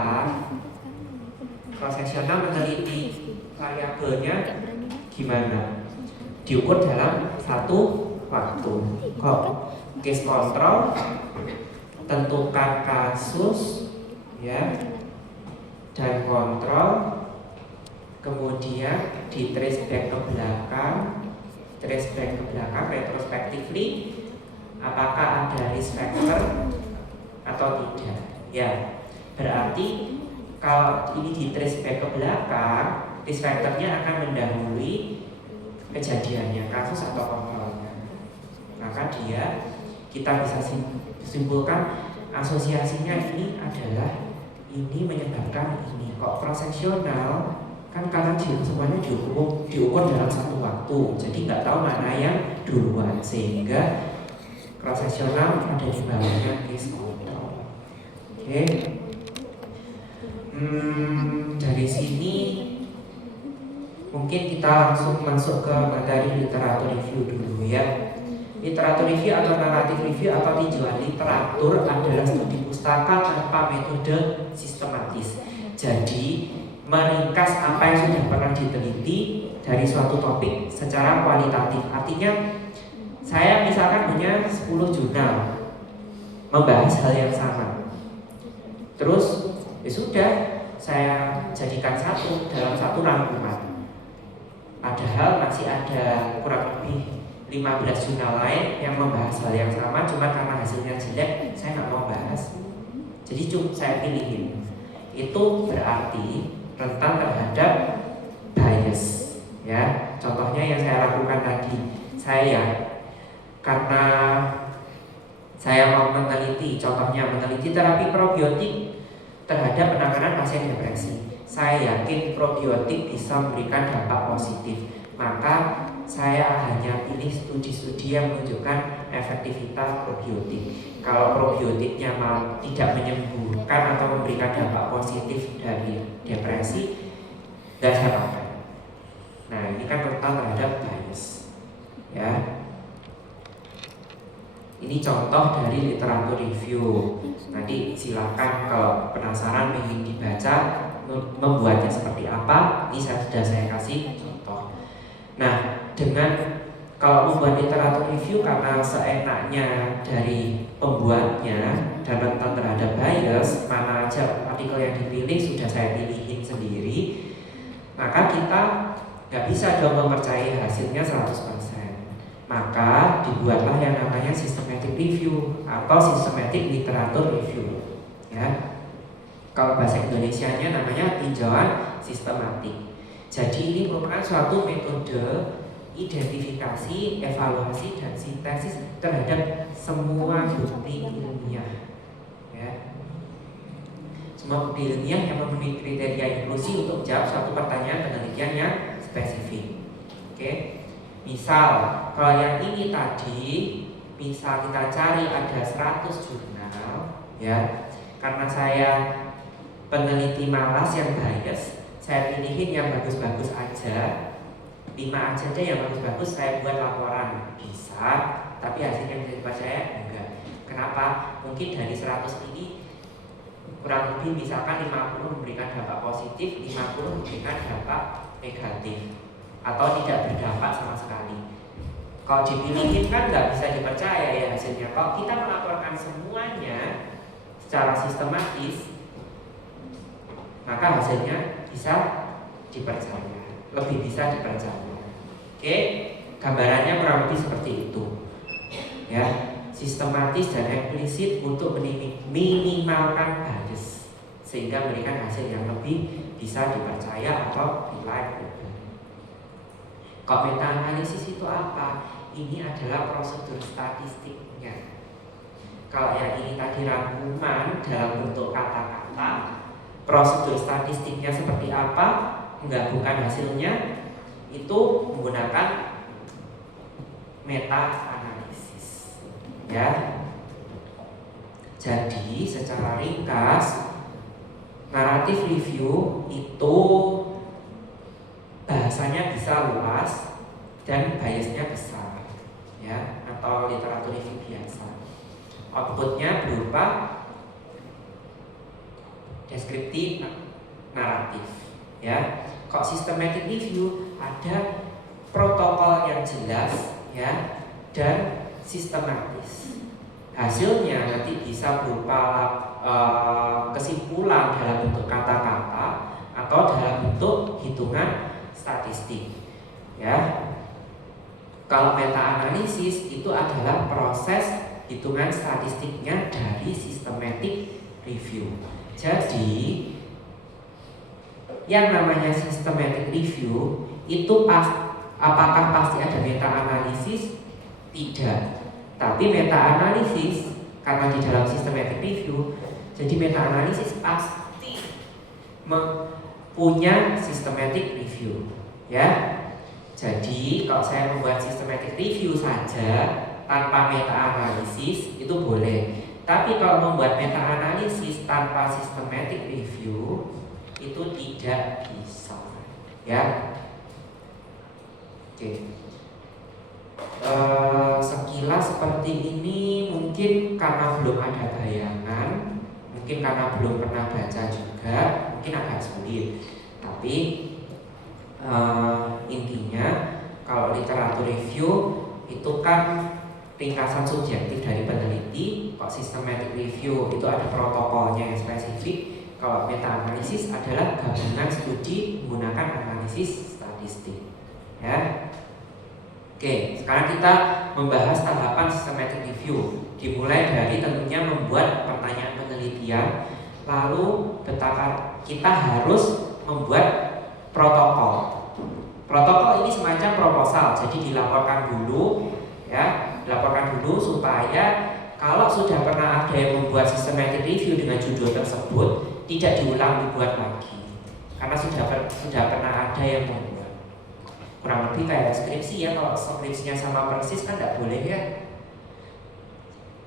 Cross seksional meneliti variabelnya gimana, diukur dalam satu waktu. Kok case control tentukan kasus, ya, dan kontrol, kemudian di trace back ke belakang, retrospectively, apakah ada risk factor atau tidak, ya. Berarti kalau ini di trace back ke belakang, risk factornya akan mendahului kejadiannya, kasus atau kontrolnya. Maka kita bisa simpulkan asosiasinya ini adalah ini menyebabkan ini. Kok cross seksional kan karena semuanya diukur dalam satu waktu, jadi nggak tahu mana yang duluan, sehingga cross seksional ada di bawahnya case control. Oke. Dari sini mungkin kita langsung masuk ke materi literatur review dulu, ya. Literatur review atau naratif review atau tinjauan literatur adalah studi pustaka tanpa metode sistematis. Jadi meringkas apa yang sudah pernah diteliti dari suatu topik secara kualitatif. Artinya saya misalkan punya 10 jurnal membahas hal yang sama, terus ya sudah saya jadikan dalam satu rangkuman. Padahal masih ada kurang lebih 15 jurnal lain yang membahas hal yang sama, cuma karena hasilnya jelek saya nggak mau bahas, jadi saya pilihin. Itu berarti rentan terhadap bias, ya. Contohnya yang saya lakukan tadi, karena saya mau meneliti terapi probiotik terhadap penanganan pasien depresi. Saya yakin probiotik bisa memberikan dampak positif, maka saya hanya pilih studi-studi yang menunjukkan efektivitas probiotik. Kalau probiotiknya tidak menyembuhkan atau memberikan dampak positif dari depresi, nggak saya pakai. Nah, ini kan rentan terhadap bias, ya. Ini contoh dari literatur review. Nanti silakan kalau penasaran ingin dibaca membuatnya seperti apa. Ini sudah saya kasih contoh. Nah, dengan kalau membuat literatur review karena seenaknya dari pembuatnya dan rentan terhadap bias, mana aja artikel yang dipilih sudah saya pilihin sendiri, maka kita nggak bisa dong mempercayai hasilnya 100%. Maka dibuatlah yang namanya systematic review atau systematic literatur review, ya. Kalau bahasa Indonesianya namanya tinjauan sistematik. Jadi ini merupakan suatu metode identifikasi, evaluasi, dan sintesis terhadap semua bukti ilmiah, ya. Semua bukti ilmiah yang memenuhi kriteria inklusi untuk menjawab suatu pertanyaan penelitian yang spesifik. Oke. Misal, kalau yang ini tadi, misal kita cari ada 100 jurnal, ya. Karena saya peneliti malas yang bias, saya pilihin yang bagus-bagus aja, 5 aja deh yang bagus-bagus, saya buat laporan. Bisa, tapi hasilnya bisa dipercaya? Enggak. Kenapa? Mungkin dari 100 ini kurang lebih misalkan 50 memberikan dampak positif, 50 memberikan dampak negatif, atau tidak berdampak sama sekali. Kalau dipilihin kan nggak bisa dipercaya ya hasilnya. Kalau kita melaporkan semuanya secara sistematis, maka hasilnya bisa dipercaya, lebih bisa dipercaya. Oke, gambarannya kurang lebih seperti itu. Ya, sistematis dan eksplisit untuk minimalkan bias sehingga memberikan hasil yang lebih bisa dipercaya atau reliable. Kalau meta analisis itu apa? Ini adalah prosedur statistiknya. Kalau yang ini tadi rangkuman dalam bentuk kata-kata, prosedur statistiknya seperti apa, menggabungkan hasilnya, itu menggunakan meta analisis. Ya. Jadi secara ringkas, naratif review itu bahasanya bisa luas dan biasnya besar, ya, atau literatur review biasa. Outputnya berupa deskriptif naratif, ya. Kok systematic review ada protokol yang jelas, ya, dan sistematis. Hasilnya nanti bisa berupa kesimpulan dalam bentuk kata-kata atau dalam bentuk hitungan statistik, ya. Kalau meta analisis itu adalah proses hitungan statistiknya dari systematic review. Jadi yang namanya systematic review itu apakah pasti ada meta analisis? Tidak. Tapi meta analisis karena di dalam systematic review, jadi meta analisis pasti punya systematic review, ya. Jadi kalau saya membuat systematic review saja tanpa meta analisis itu boleh. Tapi kalau membuat meta analisis tanpa systematic review itu tidak bisa, ya. Oke. Sekilas seperti ini mungkin karena belum ada bayangan, mungkin karena belum pernah baca juga, mungkin agak sulit. Tapi intinya kalau literatur review itu kan ringkasan subjektif dari peneliti. Kok systematic review itu ada protokolnya yang spesifik. Kalau meta analisis adalah gabungan studi menggunakan analisis statistik, ya. Oke, sekarang kita membahas tahapan systematic review. Dimulai dari tentunya membuat pertanyaan penelitian, lalu betapa kita harus membuat protokol. Protokol ini semacam proposal, jadi dilaporkan dulu, ya, dilaporkan dulu supaya kalau sudah pernah ada yang membuat systematic review dengan judul tersebut tidak diulang dibuat lagi, karena sudah pernah ada yang membuat. Kurang lebih kayak skripsi, ya. Kalau skripsinya sama persis kan tidak boleh, ya.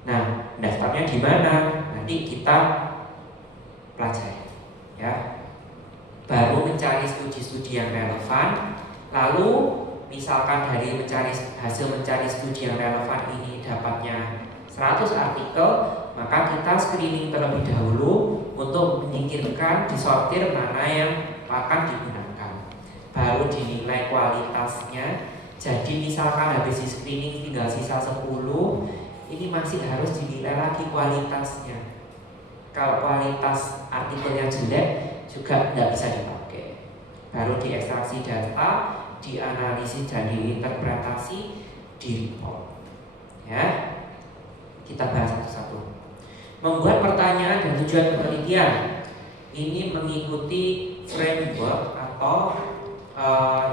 Nah, daftarnya di mana? Nanti kita pelajari, ya. Baru mencari studi-studi yang relevan. Lalu misalkan dari hasil mencari studi yang relevan ini dapatnya 100 artikel, maka kita screening terlebih dahulu untuk menyingkirkan, disortir mana yang akan digunakan. Baru dinilai kualitasnya. Jadi misalkan habis di screening tinggal sisa 10, ini masih harus dinilai lagi kualitasnya. Kalau kualitas artikelnya jelek juga tidak bisa dipakai. Baru diekstraksi data, dianalisis dan diinterpretasi, di report, ya. Kita bahas satu-satu. Membuat pertanyaan dan tujuan penelitian ini mengikuti framework atau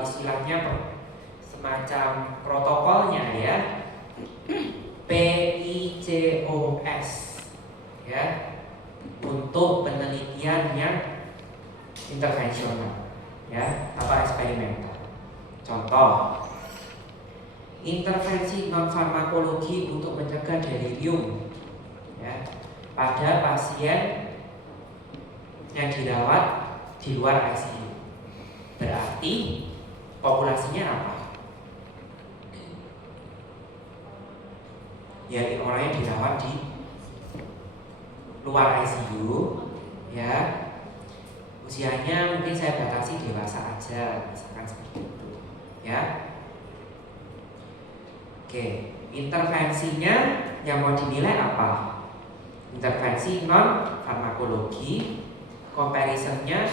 istilahnya semacam protokolnya, ya. PICOS, ya, untuk penelitian yang intervensional, ya, atau eksperimental. Contoh, intervensi non farmakologi untuk mencegah delirium, ya, pada pasien yang dirawat di luar ICU. Berarti populasinya apa? Ya, orang yang dirawat di luar ICU, ya, usianya mungkin saya batasi dewasa aja, misalkan seperti itu, ya. Oke, intervensinya yang mau dinilai apa? Intervensi non farmakologi, comparisonnya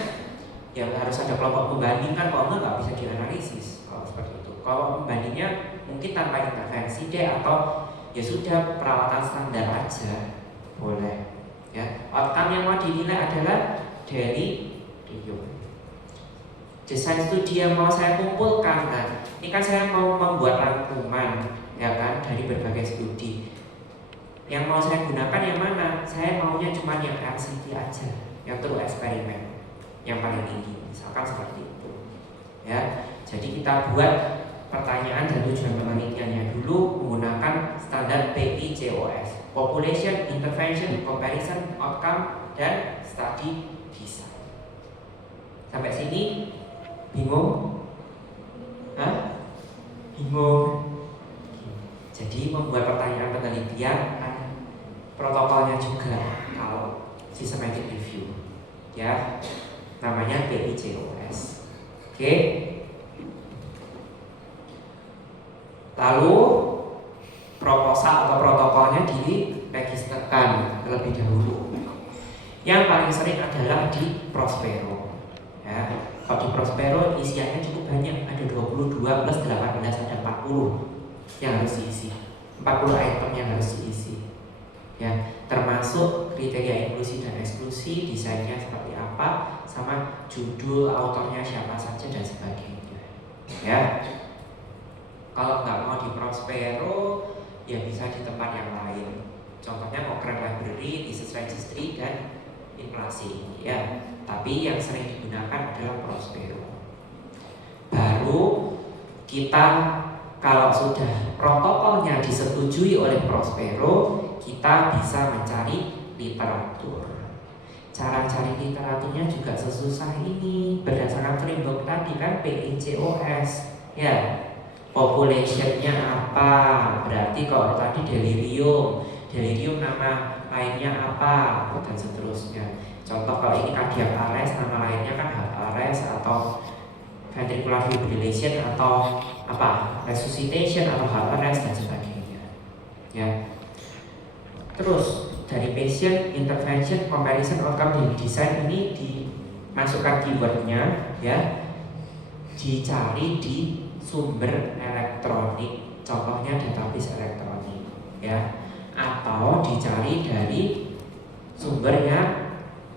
ya harus ada kelompok pembanding kan, kalau nggak bisa dianalisis kalau seperti itu. Kalau pembandingnya mungkin tanpa intervensi deh, atau ya sudah perawatan standar aja boleh, ya. Outcome yang mau dinilai adalah dari desain studi yang mau saya kumpulkan. Nah, ini kan saya mau membuat rangkuman, ya kan, dari berbagai studi. Yang mau saya gunakan yang mana? Saya maunya cuma yang RCT aja, yang true eksperimen, yang paling tinggi, misalkan seperti itu, ya. Jadi kita buat pertanyaan dan tujuan penelitiannya dulu menggunakan standar PICOS, Population Intervention Comparison Outcome dan Study Design. Sampai sini bingung? Hah? Bingung? Jadi membuat pertanyaan penelitian protokolnya juga kalau systematic review, ya, namanya PICOS. Oke. Lalu proposal atau protokolnya diregisterkan terlebih dahulu. Yang paling sering adalah di Prospero, ya. Kalau di Prospero isiannya cukup banyak, ada 22 plus 18, ada 40 yang harus diisi, 40 item yang harus diisi, ya, termasuk kriteria inklusi dan eksklusi, desainnya seperti apa, sama judul, autornya siapa saja dan sebagainya, ya. Kalau nggak mau di Prospero, ya bisa di tempat yang lain. Contohnya Cochrane Library, Disease Registry, dan inflasi, ya. Tapi yang sering digunakan adalah Prospero. Baru kita, kalau sudah protokolnya disetujui oleh Prospero, kita bisa mencari literatur. Cara cari literaturnya juga sesusah ini, berdasarkan framework tadi kan, PICOS, ya. Populationnya apa? Berarti kalau tadi delirium nama lainnya apa, dan seterusnya. Contoh kalau ini cardiac arrest, nama lainnya kan heart arrest atau ventricular fibrillation atau apa, resuscitation atau heart arrest dan sebagainya, ya. Terus dari patient, intervention, comparison, outcome, dan design ini dimasukkan keywordnya, ya, dicari di sumber elektronik, contohnya database elektronik, ya, atau dicari dari sumber yang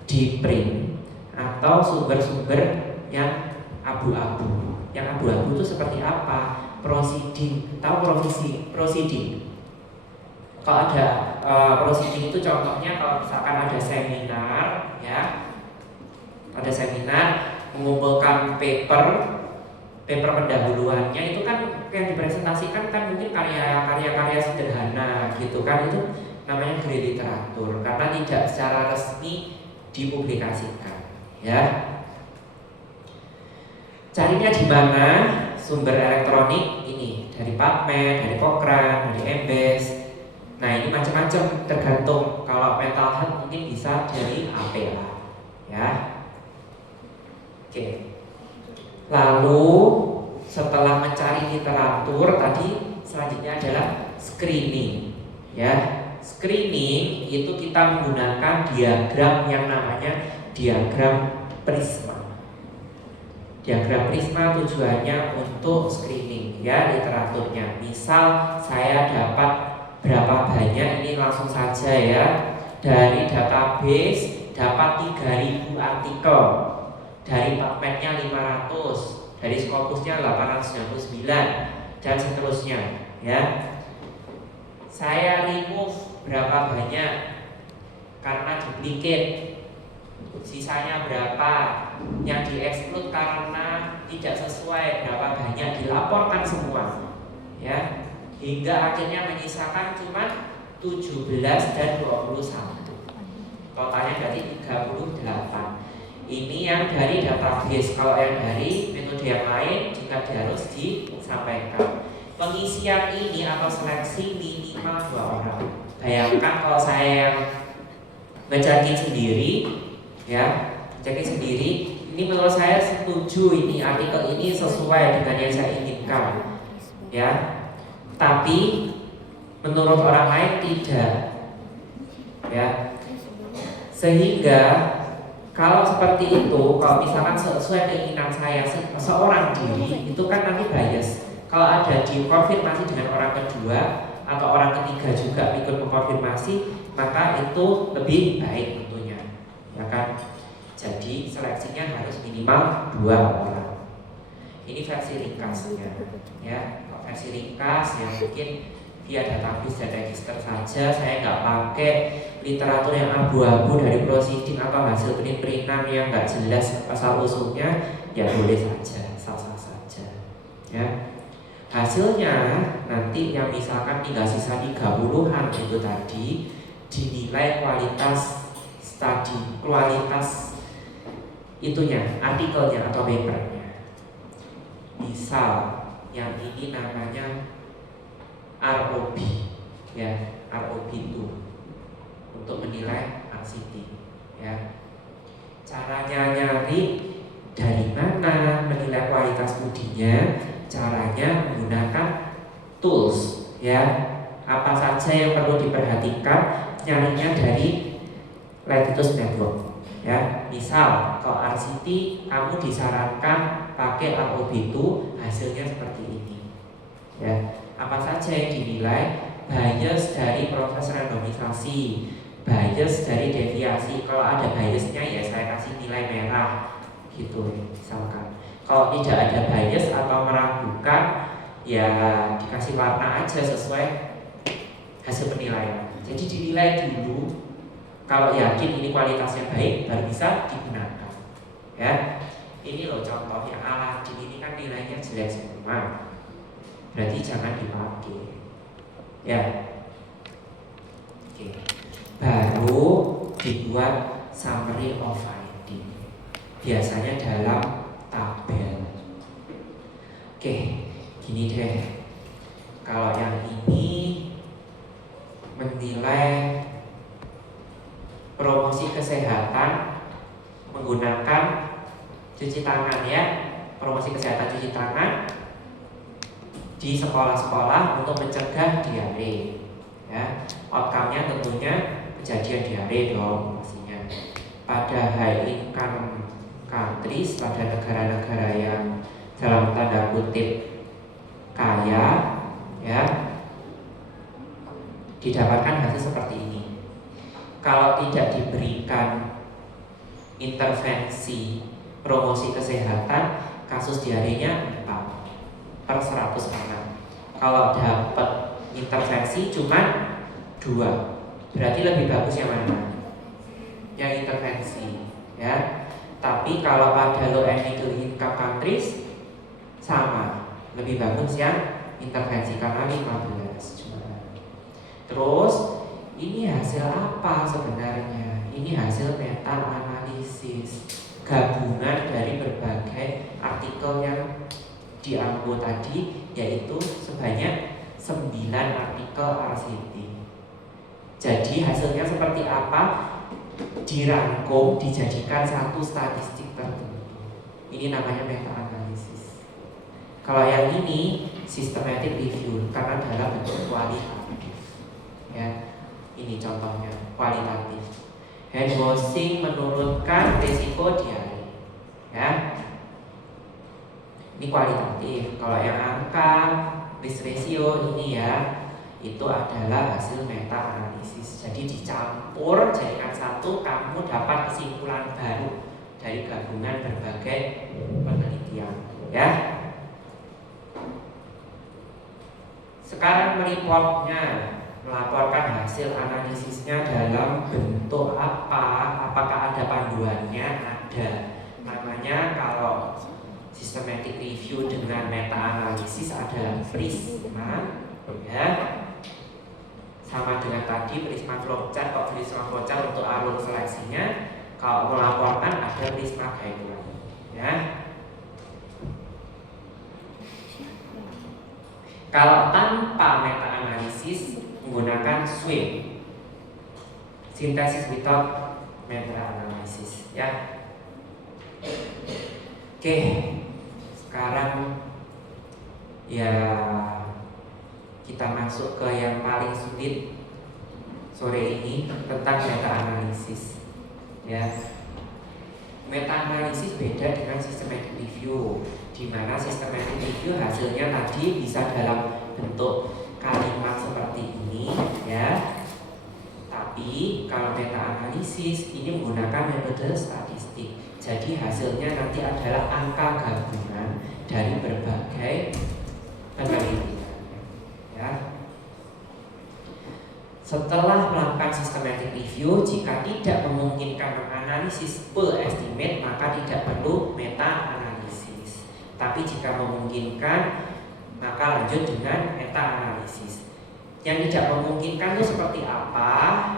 di print atau sumber-sumber yang abu-abu. Yang abu-abu itu seperti apa? Proceeding, tahu proceeding? Kalau ada proceeding itu contohnya kalau misalkan ada seminar, ya, ada seminar mengumpulkan paper pendahuluannya, itu kan yang dipresentasikan kan mungkin karya-karya sederhana gitu kan, itu namanya grade literatur karena tidak secara resmi dipublikasikan, ya. Carinya di mana? Sumber elektronik ini dari PubMed, dari Cochrane, dari Embase. Nah, ini macam-macam tergantung. Kalau mental health mungkin bisa dari APA, ya. Oke. Lalu setelah mencari literatur tadi, selanjutnya adalah screening, ya. Screening itu kita menggunakan diagram yang namanya diagram prisma. Diagram prisma tujuannya untuk screening, ya, literaturnya. Misal saya dapat berapa banyak, ini langsung saja, ya, dari database dapat 3000 artikel. Dari PubMed-nya 500, dari Scopusnya 899, dan seterusnya, ya. Saya remove berapa banyak karena duplicate, sisanya berapa yang di-exclude karena tidak sesuai, berapa banyak dilaporkan semua, ya, hingga akhirnya menyisakan cuma 17 dan 21. Totalnya berarti 38. Ini yang dari database. Kalau yang dari metode yang lain juga harus disampaikan. Pengisian ini atau seleksi minimal 2 orang. Bayangkan kalau saya yang ngejakin sendiri, ya, ngejakin sendiri. Ini menurut saya setuju, ini artikel ini sesuai dengan yang saya inginkan, ya. Tapi menurut orang lain tidak, ya. Sehingga kalau seperti itu, kalau misalkan sesuai keinginan saya seorang diri, itu kan nanti bias. Kalau ada dikonfirmasi dengan orang kedua atau orang ketiga juga ikut mengkonfirmasi, maka itu lebih baik tentunya, ya kan? Jadi seleksinya harus minimal 2 orang. Ini versi ringkasnya, ya. Versi ringkas yang mungkin via database dan register saja. Saya nggak pakai literatur yang abu-abu dari proceeding atau hasil print-printan yang nggak jelas asal usulnya, ya boleh saja, sah-sah saja, ya. Hasilnya nanti yang misalkan tinggal sisa 30-an itu tadi dinilai kualitas studi, kualitas itunya, artikelnya atau papernya. Misal yang ini namanya ROB, ya, ROB itu untuk menilai RCT, ya. Caranya nyari dari mana menilai kualitas studinya, caranya menggunakan tools, ya. Apa saja yang perlu diperhatikan, nyarinya dari Latitude Network, ya. Misal kalau RCT kamu disarankan pakai ROB itu, hasilnya seperti ini, ya. Apa saja yang dinilai, bias dari proses randomisasi, bias dari deviasi. Kalau ada biasnya ya saya kasih nilai merah, gitu misalkan. Kalau tidak ada bias atau meragukan, ya dikasih warna aja sesuai hasil penilaian. Jadi dinilai dulu, kalau yakin ini kualitasnya baik, baru bisa digunakan, ya. Ini loh contohnya Aladin, ini kan nilainya jelek semua, berarti jangan dipakai, ya. Oke. Baru dibuat summary of finding, biasanya dalam tabel. Oke, gini deh. Kalau yang ini menilai promosi kesehatan menggunakan cuci tangan, ya. Promosi kesehatan cuci tangan di sekolah-sekolah untuk mencegah diare, ya. Outcome-nya tentunya kejadian diare dong pastinya. Pada high income countries, pada negara-negara yang dalam tanda kutip kaya, ya, didapatkan hasil seperti ini. Kalau tidak diberikan intervensi promosi kesehatan, kasus diarenya 4/100 anak. Kalau dapat intervensi cuma 2, berarti lebih bagus yang mana? Yang intervensi, ya. Tapi kalau pada low and middle income countries sama, lebih bagus yang intervensi karena 15 cuma. Terus ini hasil apa sebenarnya? Ini hasil meta analisis gabungan dari berbagai artikel yang diambil tadi, yaitu sebanyak 9 artikel RCT. Jadi hasilnya seperti apa? Dirangkum, dijadikan satu statistik tertentu. Ini namanya meta analisis. Kalau yang ini systematic review karena dalam bentuk kualitatif, ya. Ini contohnya kualitatif. Hand washing menurunkan risiko diare, ya. Ini kualitatif. Kalau yang angka risk ratio ini, ya, itu adalah hasil meta analisis. Jadi dicampur jadikan satu, kamu dapat kesimpulan baru dari gabungan berbagai penelitian, ya. Sekarang reportnya, melaporkan hasil analisisnya dalam bentuk apa? Apakah ada panduannya? Ada. Namanya kalau systematic review dengan meta analisis adalah Prisma, ya. Sama dengan tadi Prisma flowchart. Kok Prisma flowchart untuk alur seleksinya, Kalau melaporkan ada Prisma Guideline, ya. Kalau tanpa meta analisis menggunakan SWIM, synthesis without meta analisis, ya. Oke, sekarang ya kita masuk ke yang paling sulit sore ini tentang meta analisis. Ya, meta analisis beda dengan systematic review, di mana systematic review hasilnya tadi bisa dalam bentuk kalimat seperti ini, ya. Tapi kalau meta analisis ini menggunakan metode statistik, jadi hasilnya nanti adalah angka gabungan dari berbagai penelitian, ya. Setelah melakukan systematic review, jika tidak memungkinkan menganalisis full estimate, maka tidak perlu meta analisis. Tapi jika memungkinkan, maka lanjut dengan meta analisis. Yang tidak memungkinkan itu seperti apa?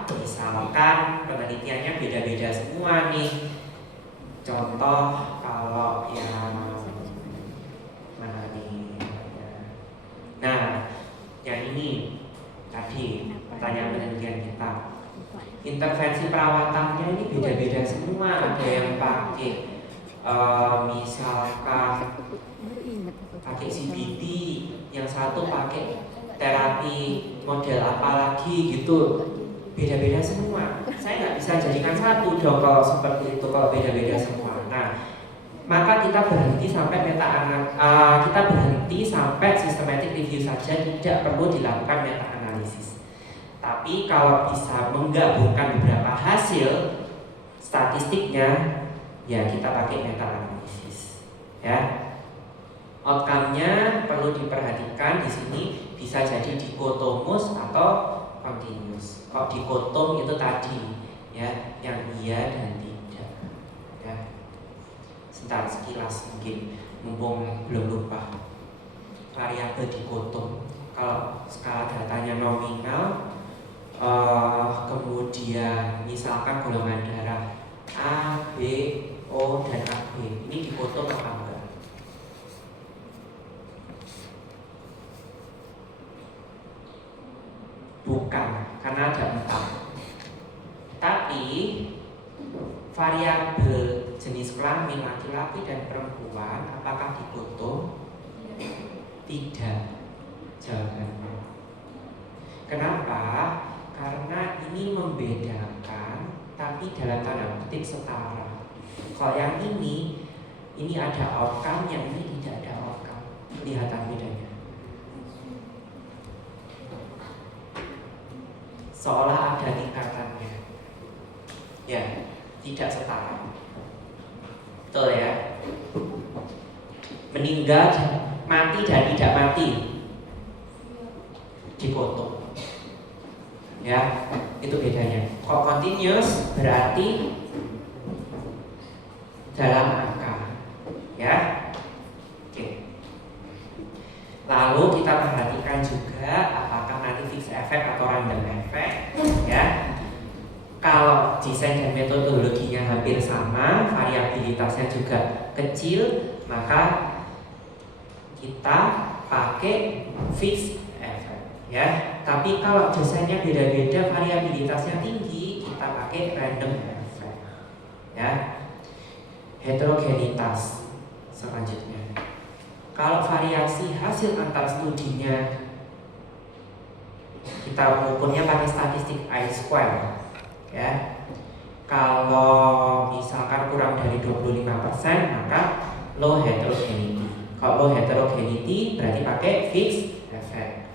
Misalkan penelitiannya beda-beda semua nih. Contoh kalau yang mana nih? Nah, yang ini tadi pertanyaan penelitian kita, intervensi perawatannya ini beda-beda semua. Ada yang pakai misalkan pakai CBT, yang satu pakai terapi model apa lagi gitu, beda-beda semua. Saya nggak bisa jadikan satu dong kalau seperti itu, kalau beda-beda semua. Nah, maka kita berhenti sampai kita berhenti sampai systematic review saja, tidak perlu dilakukan meta analisis. Tapi kalau bisa menggabungkan beberapa hasil statistiknya, ya kita pakai meta analisis, ya. Outcome-nya perlu diperhatikan di sini, bisa jadi dikotomus atau continuous. Kalau dikotom itu tadi, ya, yang iya dan tidak, ya. Sebentar, sekilas mungkin, mumpung belum lupa. Variabel dikotom, kalau skala datanya nominal, kemudian misalkan golongan darah A, B, O, dan AB, ini dikotom apa enggak? Bukan, karena ada 4. Tapi variabel jenis kelamin laki-laki dan perempuan apakah dikotom? Tidak. Jawabannya. Kenapa? Karena ini membedakan, tapi dalam tanda kutip setara. Kalau yang ini ada outcome, yang ini tidak ada outcome. Kelihatan bedanya. Seolah ada tingkatannya, ya, tidak setara. Betul ya? Meninggal, mati dan tidak mati dikotom, ya, itu bedanya. Kalau continuous berarti dalam angka, ya. Oke. Lalu kita perhatikan juga apakah nanti fixed effect atau random effect, ya. Kalau desain dan metodologinya hampir sama, variabilitasnya juga kecil, maka kita pakai fixed effect, ya. Tapi kalau desainnya beda-beda, variabilitasnya tinggi, kita pakai random effect, ya. Heterogenitas selanjutnya. Kalau variasi hasil antar studinya, kita mengukurnya pakai statistik I-square, ya. Kalau misalkan kurang dari 25%, maka low heterogeneity. Kalau low heterogeneity berarti pakai fixed effect.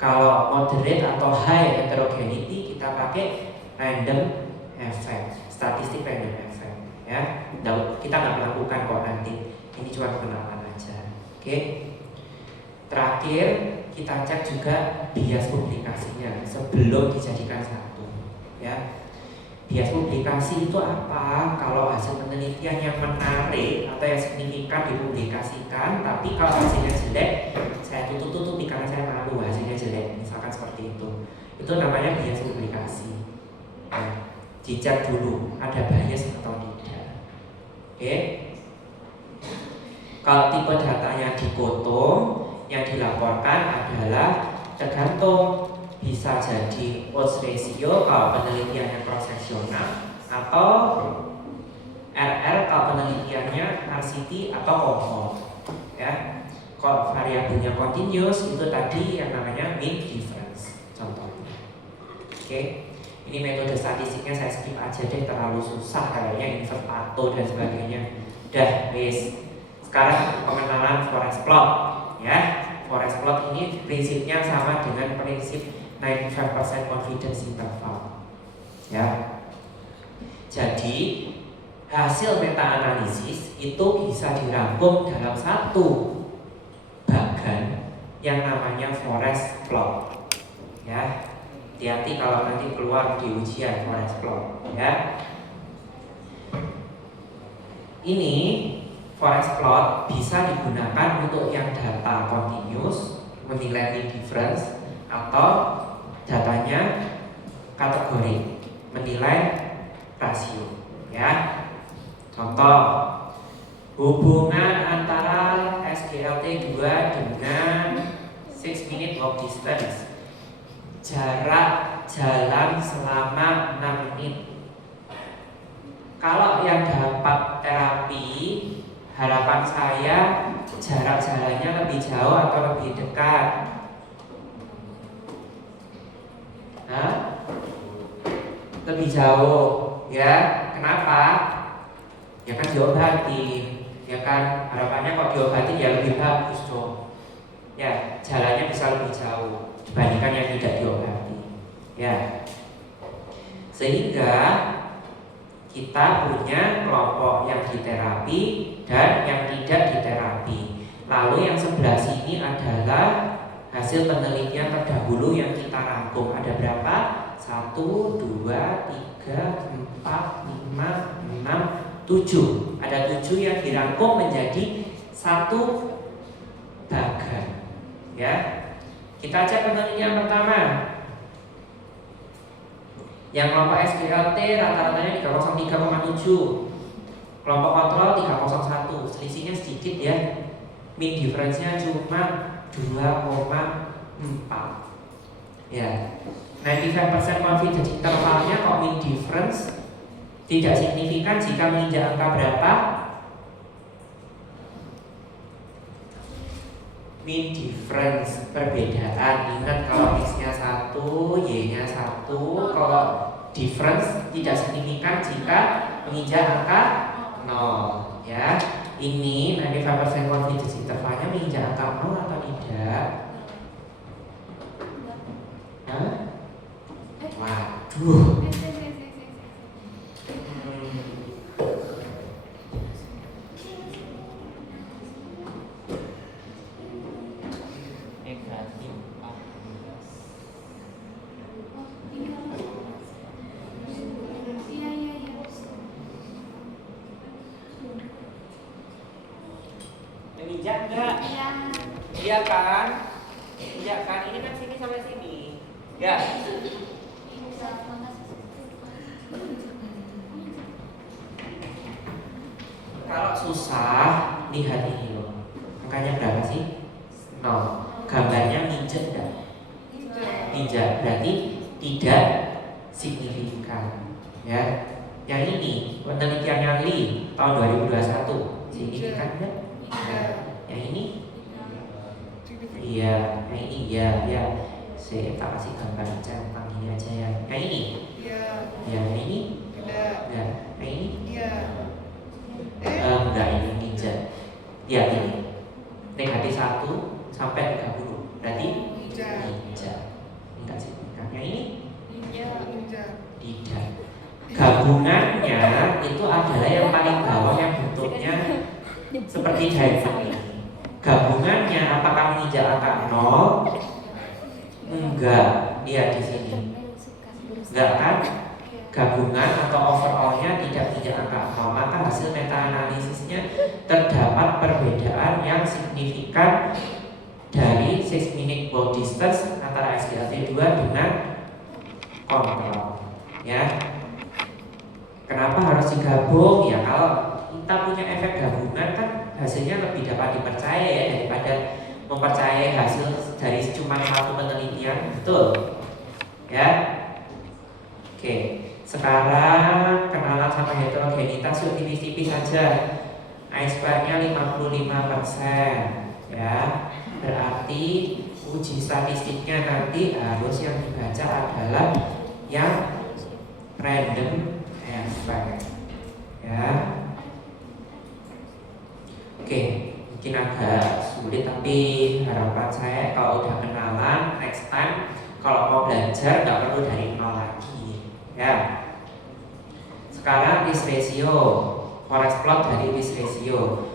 Kalau moderate atau high heterogeneity, kita pakai random effect, statistik random effect, ya. Kita nggak melakukan kok nanti, ini cuma penerapan aja. Oke. Terakhir kita cek juga bias publikasinya sebelum dijadikan satu, ya. Bias publikasi itu apa? Kalau hasil penelitian yang menarik atau yang signifikan dipublikasikan, tapi kalau hasilnya jelek, saya tutup-tutupi karena saya malu hasilnya jelek, misalkan seperti itu. Itu namanya bias publikasi. Nah, dicek dulu ada bias atau tidak. Oke. Kalau tipe datanya di foto, yang dilaporkan adalah tergantung, bisa jadi odds ratio kalau penelitiannya cross seksional, atau RR kalau penelitiannya RCT atau cohort. Ya, kalau variabelnya continuous itu tadi yang namanya mean difference contohnya. Oke. Ini metode statistiknya saya skip aja deh, terlalu susah kayaknya, invert Pareto dan sebagainya. Dah, wis. Sekarang pengenalan forest plot, ya. Forest plot ini prinsipnya sama dengan prinsip 95% confidence interval. Ya. Jadi hasil meta analisis itu bisa dirangkum dalam satu bagan yang namanya forest plot. Ya. Hati-hati kalau nanti keluar di ujian forest plot, ya. Ini forest plot bisa digunakan untuk yang data continuous, menilai mean difference, atau datanya kategori, menilai rasio. Ya, contoh hubungan antara SGLT2 dengan 6 minute walk distance, jarak jalan selama 6 menit. Kalau yang dapat terapi, harapan saya jarak jalannya lebih jauh atau lebih dekat? Hah? Lebih jauh, ya. Kenapa? Ya kan diobati, ya kan harapannya kok diobati ya lebih bagus dong. Ya, jalannya bisa lebih jauh dibandingkan yang tidak diobati. Ya. Sehingga kita punya kelompok yang diterapi dan yang tidak diterapi. Lalu yang sebelah sini adalah hasil penelitian terdahulu yang kita rangkum. Ada berapa? 1, 2, 3, 4, 5, 6, 7. Ada 7 yang dirangkum menjadi satu bagan. Ya. Kita cek penelitian pertama. Yang kelompok SGLT rata-ratanya 303,7. Kelompok kontrol 301. Selisihnya sedikit ya. Mean difference-nya cuma 2,4. Ya. 95% confidence intervalnya kok mean difference tidak signifikan jika menginjak angka berapa? Mean difference, perbedaan. Ingat kalau X-nya 1, Y-nya 1. Kalau difference tidak signifikan jika menginjak angka 0. Ya. Ini 95% confidence intervalnya menginjak angka 0 atau tidak? Hah? Waduh. Menginjak enggak? Iya. Iya kan? Iya kan? Ini kan sini sampai sini. Ya. Kalau susah, lihat ini loh. Angkanya berapa sih? 0. Gambarnya minjek enggak? Minjek. Berarti tidak signifikan. Ya. Yang ini penelitiannya Lee tahun 2021. Signifikan enggak? Yang ini? Iya, yang ini iya, ya. Saya tak kasih gambar centang ini aja ya. Yang ini? Iya. Yang ini? Enggak. Yang ini? Iya. Enggak, ini ninja. Lihat ini. Negatif 1 sampai 30. Berarti ninja. Enggak sih. Yang ini? Ninja. Tidak. Gabungannya itu adalah yang paling bawah yang bentuknya seperti diamond ini. Gabungannya apakah menginjak angka 0? Enggak, lihat di sini. Enggak kan? Gabungan atau overallnya tidak menginjak angka 0. Maka hasil meta analisisnya terdapat perbedaan yang signifikan dari 6 minute walk distance antara SGLT2 dengan kontrol. Ya. Kenapa harus digabung? Ya kalau kita punya efek gabungan kan hasilnya lebih dapat dipercaya ya daripada mempercayai hasil dari cuma satu penelitian, betul? Ya, oke. Sekarang kenalan sama heterogenitas, yuk tipis-tipis saja. I-square-nya 55%, ya. Berarti uji statistiknya nanti harus yang dibaca adalah yang random effect, ya. Oke, mungkin agak sulit tapi harapan saya kalau udah kenalan next time kalau mau belajar nggak perlu dari nol lagi, ya. Sekarang risk ratio, forest plot dari risk ratio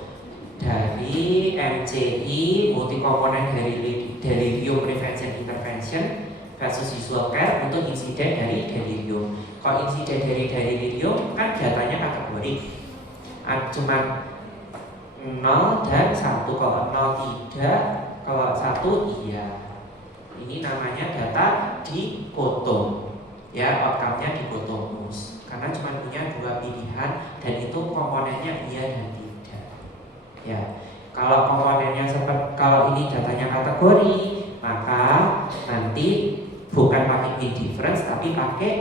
dari MCI multi komponen dari delirium prevention intervention versus usual care untuk insiden dari delirium. Kalau insiden dari delirium kan datanya kategori cuma 0 dan 1. Kalau 0 tidak, kalau 1 iya. Ini namanya data dikotom, ya, outcome-nya dikotomus. Karena cuma punya dua pilihan dan itu komponennya iya dan tidak. Ya, kalau komponennya kalau ini datanya kategori, maka nanti bukan pakai mean difference tapi pakai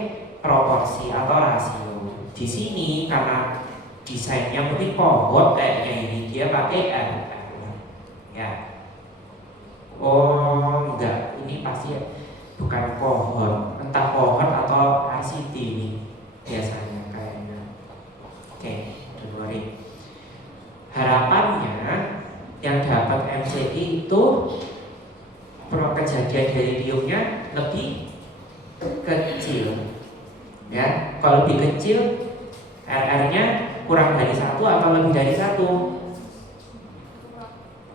proporsi atau rasio. Di sini karena desainnya mungkin kohort kayaknya ini dia pakai RR, ya. Oh enggak, ini pasti bukan kohort, entah kohort atau RCT ini biasanya kayaknya. Oke, don't worry. Harapannya yang dapat MCI itu kejadian deliriumnya lebih kecil, ya. Kalau lebih kecil RR-nya kurang dari 1 atau lebih dari 1?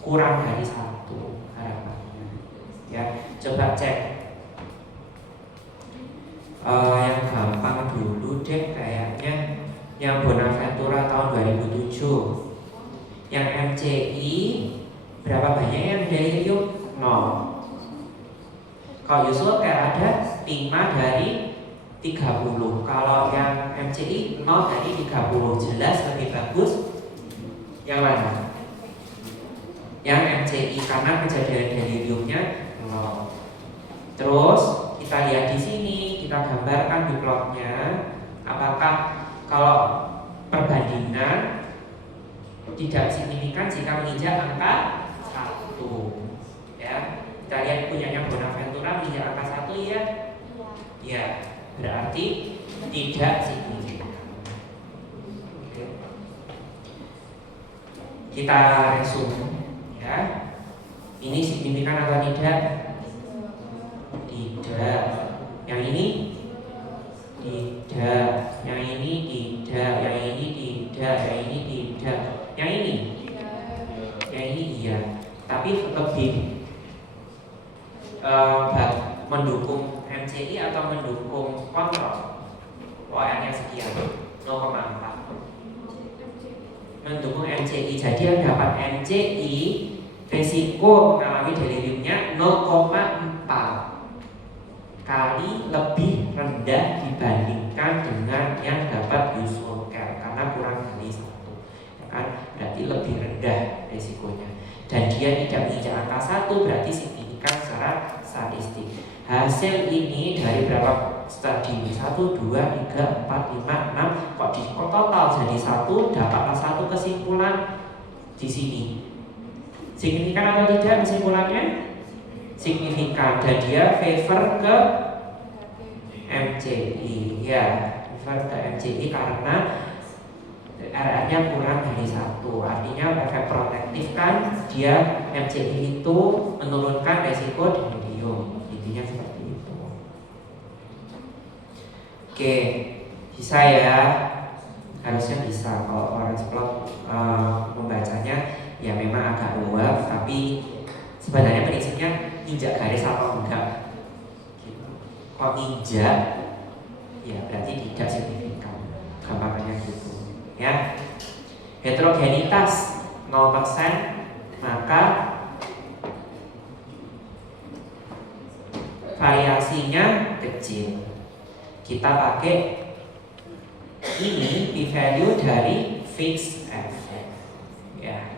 Kurang dari 1 harapannya, ya. Coba cek yang gampang dulu deh, kayaknya yang Bonaventura tahun 2007. Yang MCI berapa banyak yang delirium? 0. Kalau usual kayak ada 5 dari 30. Kalau yang MCI 0 dari 30. Jelas lebih bagus yang mana? Yang MCI karena kejadian deliriumnya 0. Terus kita lihat di sini, kita gambarkan di plotnya apakah kalau perbandingan tidak signifikan jika menginjak angka 1, ya. Kita lihat punyanya Bonaventura menginjak angka 1, ya. Ya, berarti tidak signifikan. Oke. Kita resume, ya. Ini signifikan atau tidak? Tidak. Yang ini tidak. Yang ini tidak. Yang ini tidak. Yang ini tidak. Yang ini? Yang ini iya. Tapi lebih mendukung MCI atau mendukung kontrol? OR-nya sekian, 0,4. Mendukung MCI. Jadi yang dapat MCI resiko mengalami deliriumnya 0,4 kali lebih rendah dibandingkan dengan yang dapat usual care karena kurang dari 1, ya kan? Berarti lebih rendah resikonya. Dan dia tidak menginjak angka 1 berarti signifikan secara statistik. Hasil ini dari berapa studi? 1, 2, 3, 4, 5, 6. Kok di total jadi 1, dapatlah 1 kesimpulan di sini. Signifikan atau tidak kesimpulannya? Signifikan, dan dia favor ke MCI, ya, favor ke MCI karena RR-nya kurang dari 1. Artinya efek protektif kan, dia MCI itu menurunkan resiko delirium. Intinya seperti itu. Oke, bisa ya, harusnya bisa. Kalau orange plot membacanya ya memang agak luas, tapi sebenarnya prinsipnya injak garis atau enggak gitu. Kalau injak ya berarti tidak signifikan, gampangannya gitu, ya. Heterogenitas 0%, maka variasinya kecil. Kita pakai ini p-value dari fixed effect ya,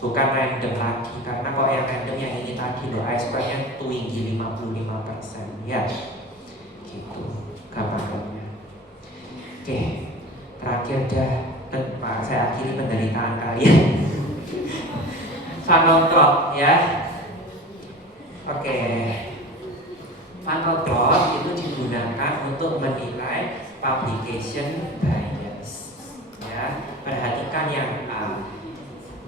bukan random lagi, karena kalau yang random yang ini tadi loh, I-square-nya tinggi 55% ya, gitu gambarannya. Oke, terakhir dah, Pak, saya akhiri penderitaan kalian. Funnel plot ya. Oke, funnel plot itu digunakan untuk menilai publication bias ya. Perhatikan yang A,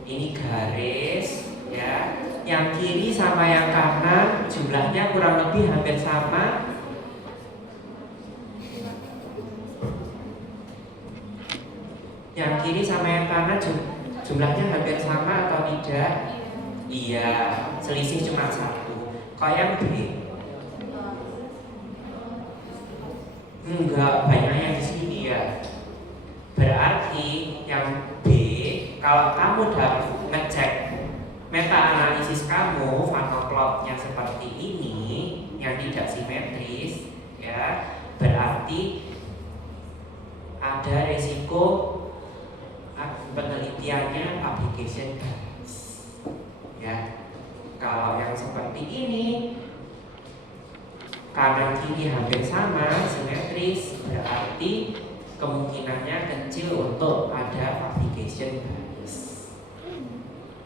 ini garis ya, yang kiri sama yang kanan jumlahnya kurang lebih hampir sama. Yang kiri sama yang kanan jumlahnya hampir sama atau tidak? Iya, selisih cuma 1. Kalau yang B, enggak, banyaknya di sini ya. Berarti yang B, kalau kamu udah ngecek meta analisis kamu, funnel plotnya seperti ini, yang tidak simetris, ya, berarti ada resiko penelitiannya publication bias. Ya, kalau yang seperti ini kanan kiri hampir sama, simetris, berarti kemungkinannya kecil untuk ada publication bias.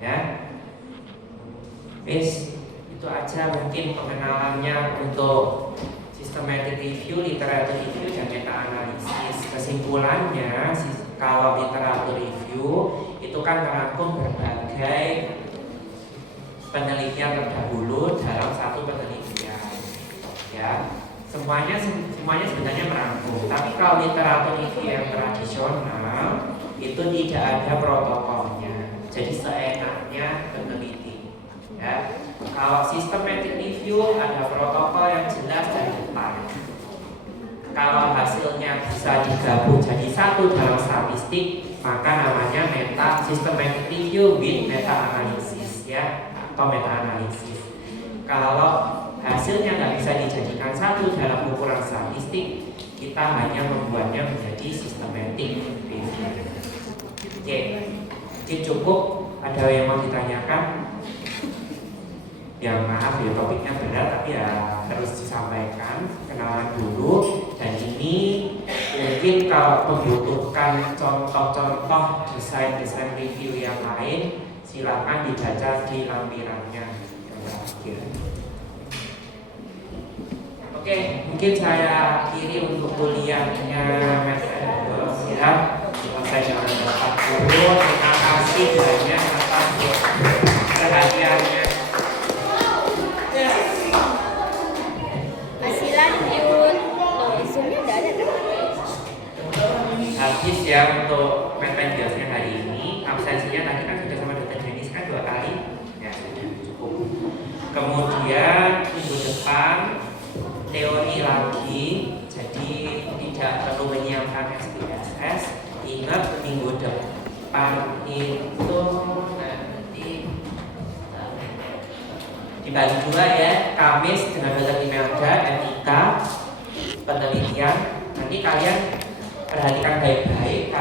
Ya, itu aja mungkin pengenalannya untuk systematic review, literature review, dan meta analisis. Kesimpulannya, kalau literature review itu kan merangkum berbagai penelitian terdahulu dalam satu penelitian, ya, semuanya sebenarnya merangkum. Tapi kalau literatur review yang tradisional itu tidak ada protokolnya, jadi seenaknya peneliti, ya. Kalau systematic review ada protokol yang jelas dari depan. Kalau hasilnya bisa digabung jadi satu dalam statistik, maka namanya meta systematic review with meta analysis, ya, atau meta analisis. Kalau hasilnya nggak bisa dijadikan satu dalam ukuran statistik, kita hanya membuatnya menjadi systematic review. Oke, cukup. Ada yang mau ditanyakan? Ya maaf ya, topiknya berat tapi ya terus disampaikan, kenalan dulu. Dan ini mungkin kalau membutuhkan contoh-contoh desain review yang lain, silakan dibaca di lampirannya yang terakhir. Oke, mungkin saya akhiri untuk kuliahnya Mas Edos ya. Selesai dengan Bapak Guru. Terima kasih banyak atas perhatiannya. Masih lanjut. Loh, Zoom-nya udah ada kan? Habis ya untuk Meta-Biosnya hari ini. Absensinya tadi kan sudah sama Dr. Denis kan 2 kali. Ya sudah cukup. Kemudian minggu depan teori lagi, jadi tidak perlu menyiapkan SPSS. Ingat minggu depan itu nanti dibagi 2 ya, Kamis dengan Dr. Imelda, etika penelitian. Nanti kalian perhatikan baik-baik.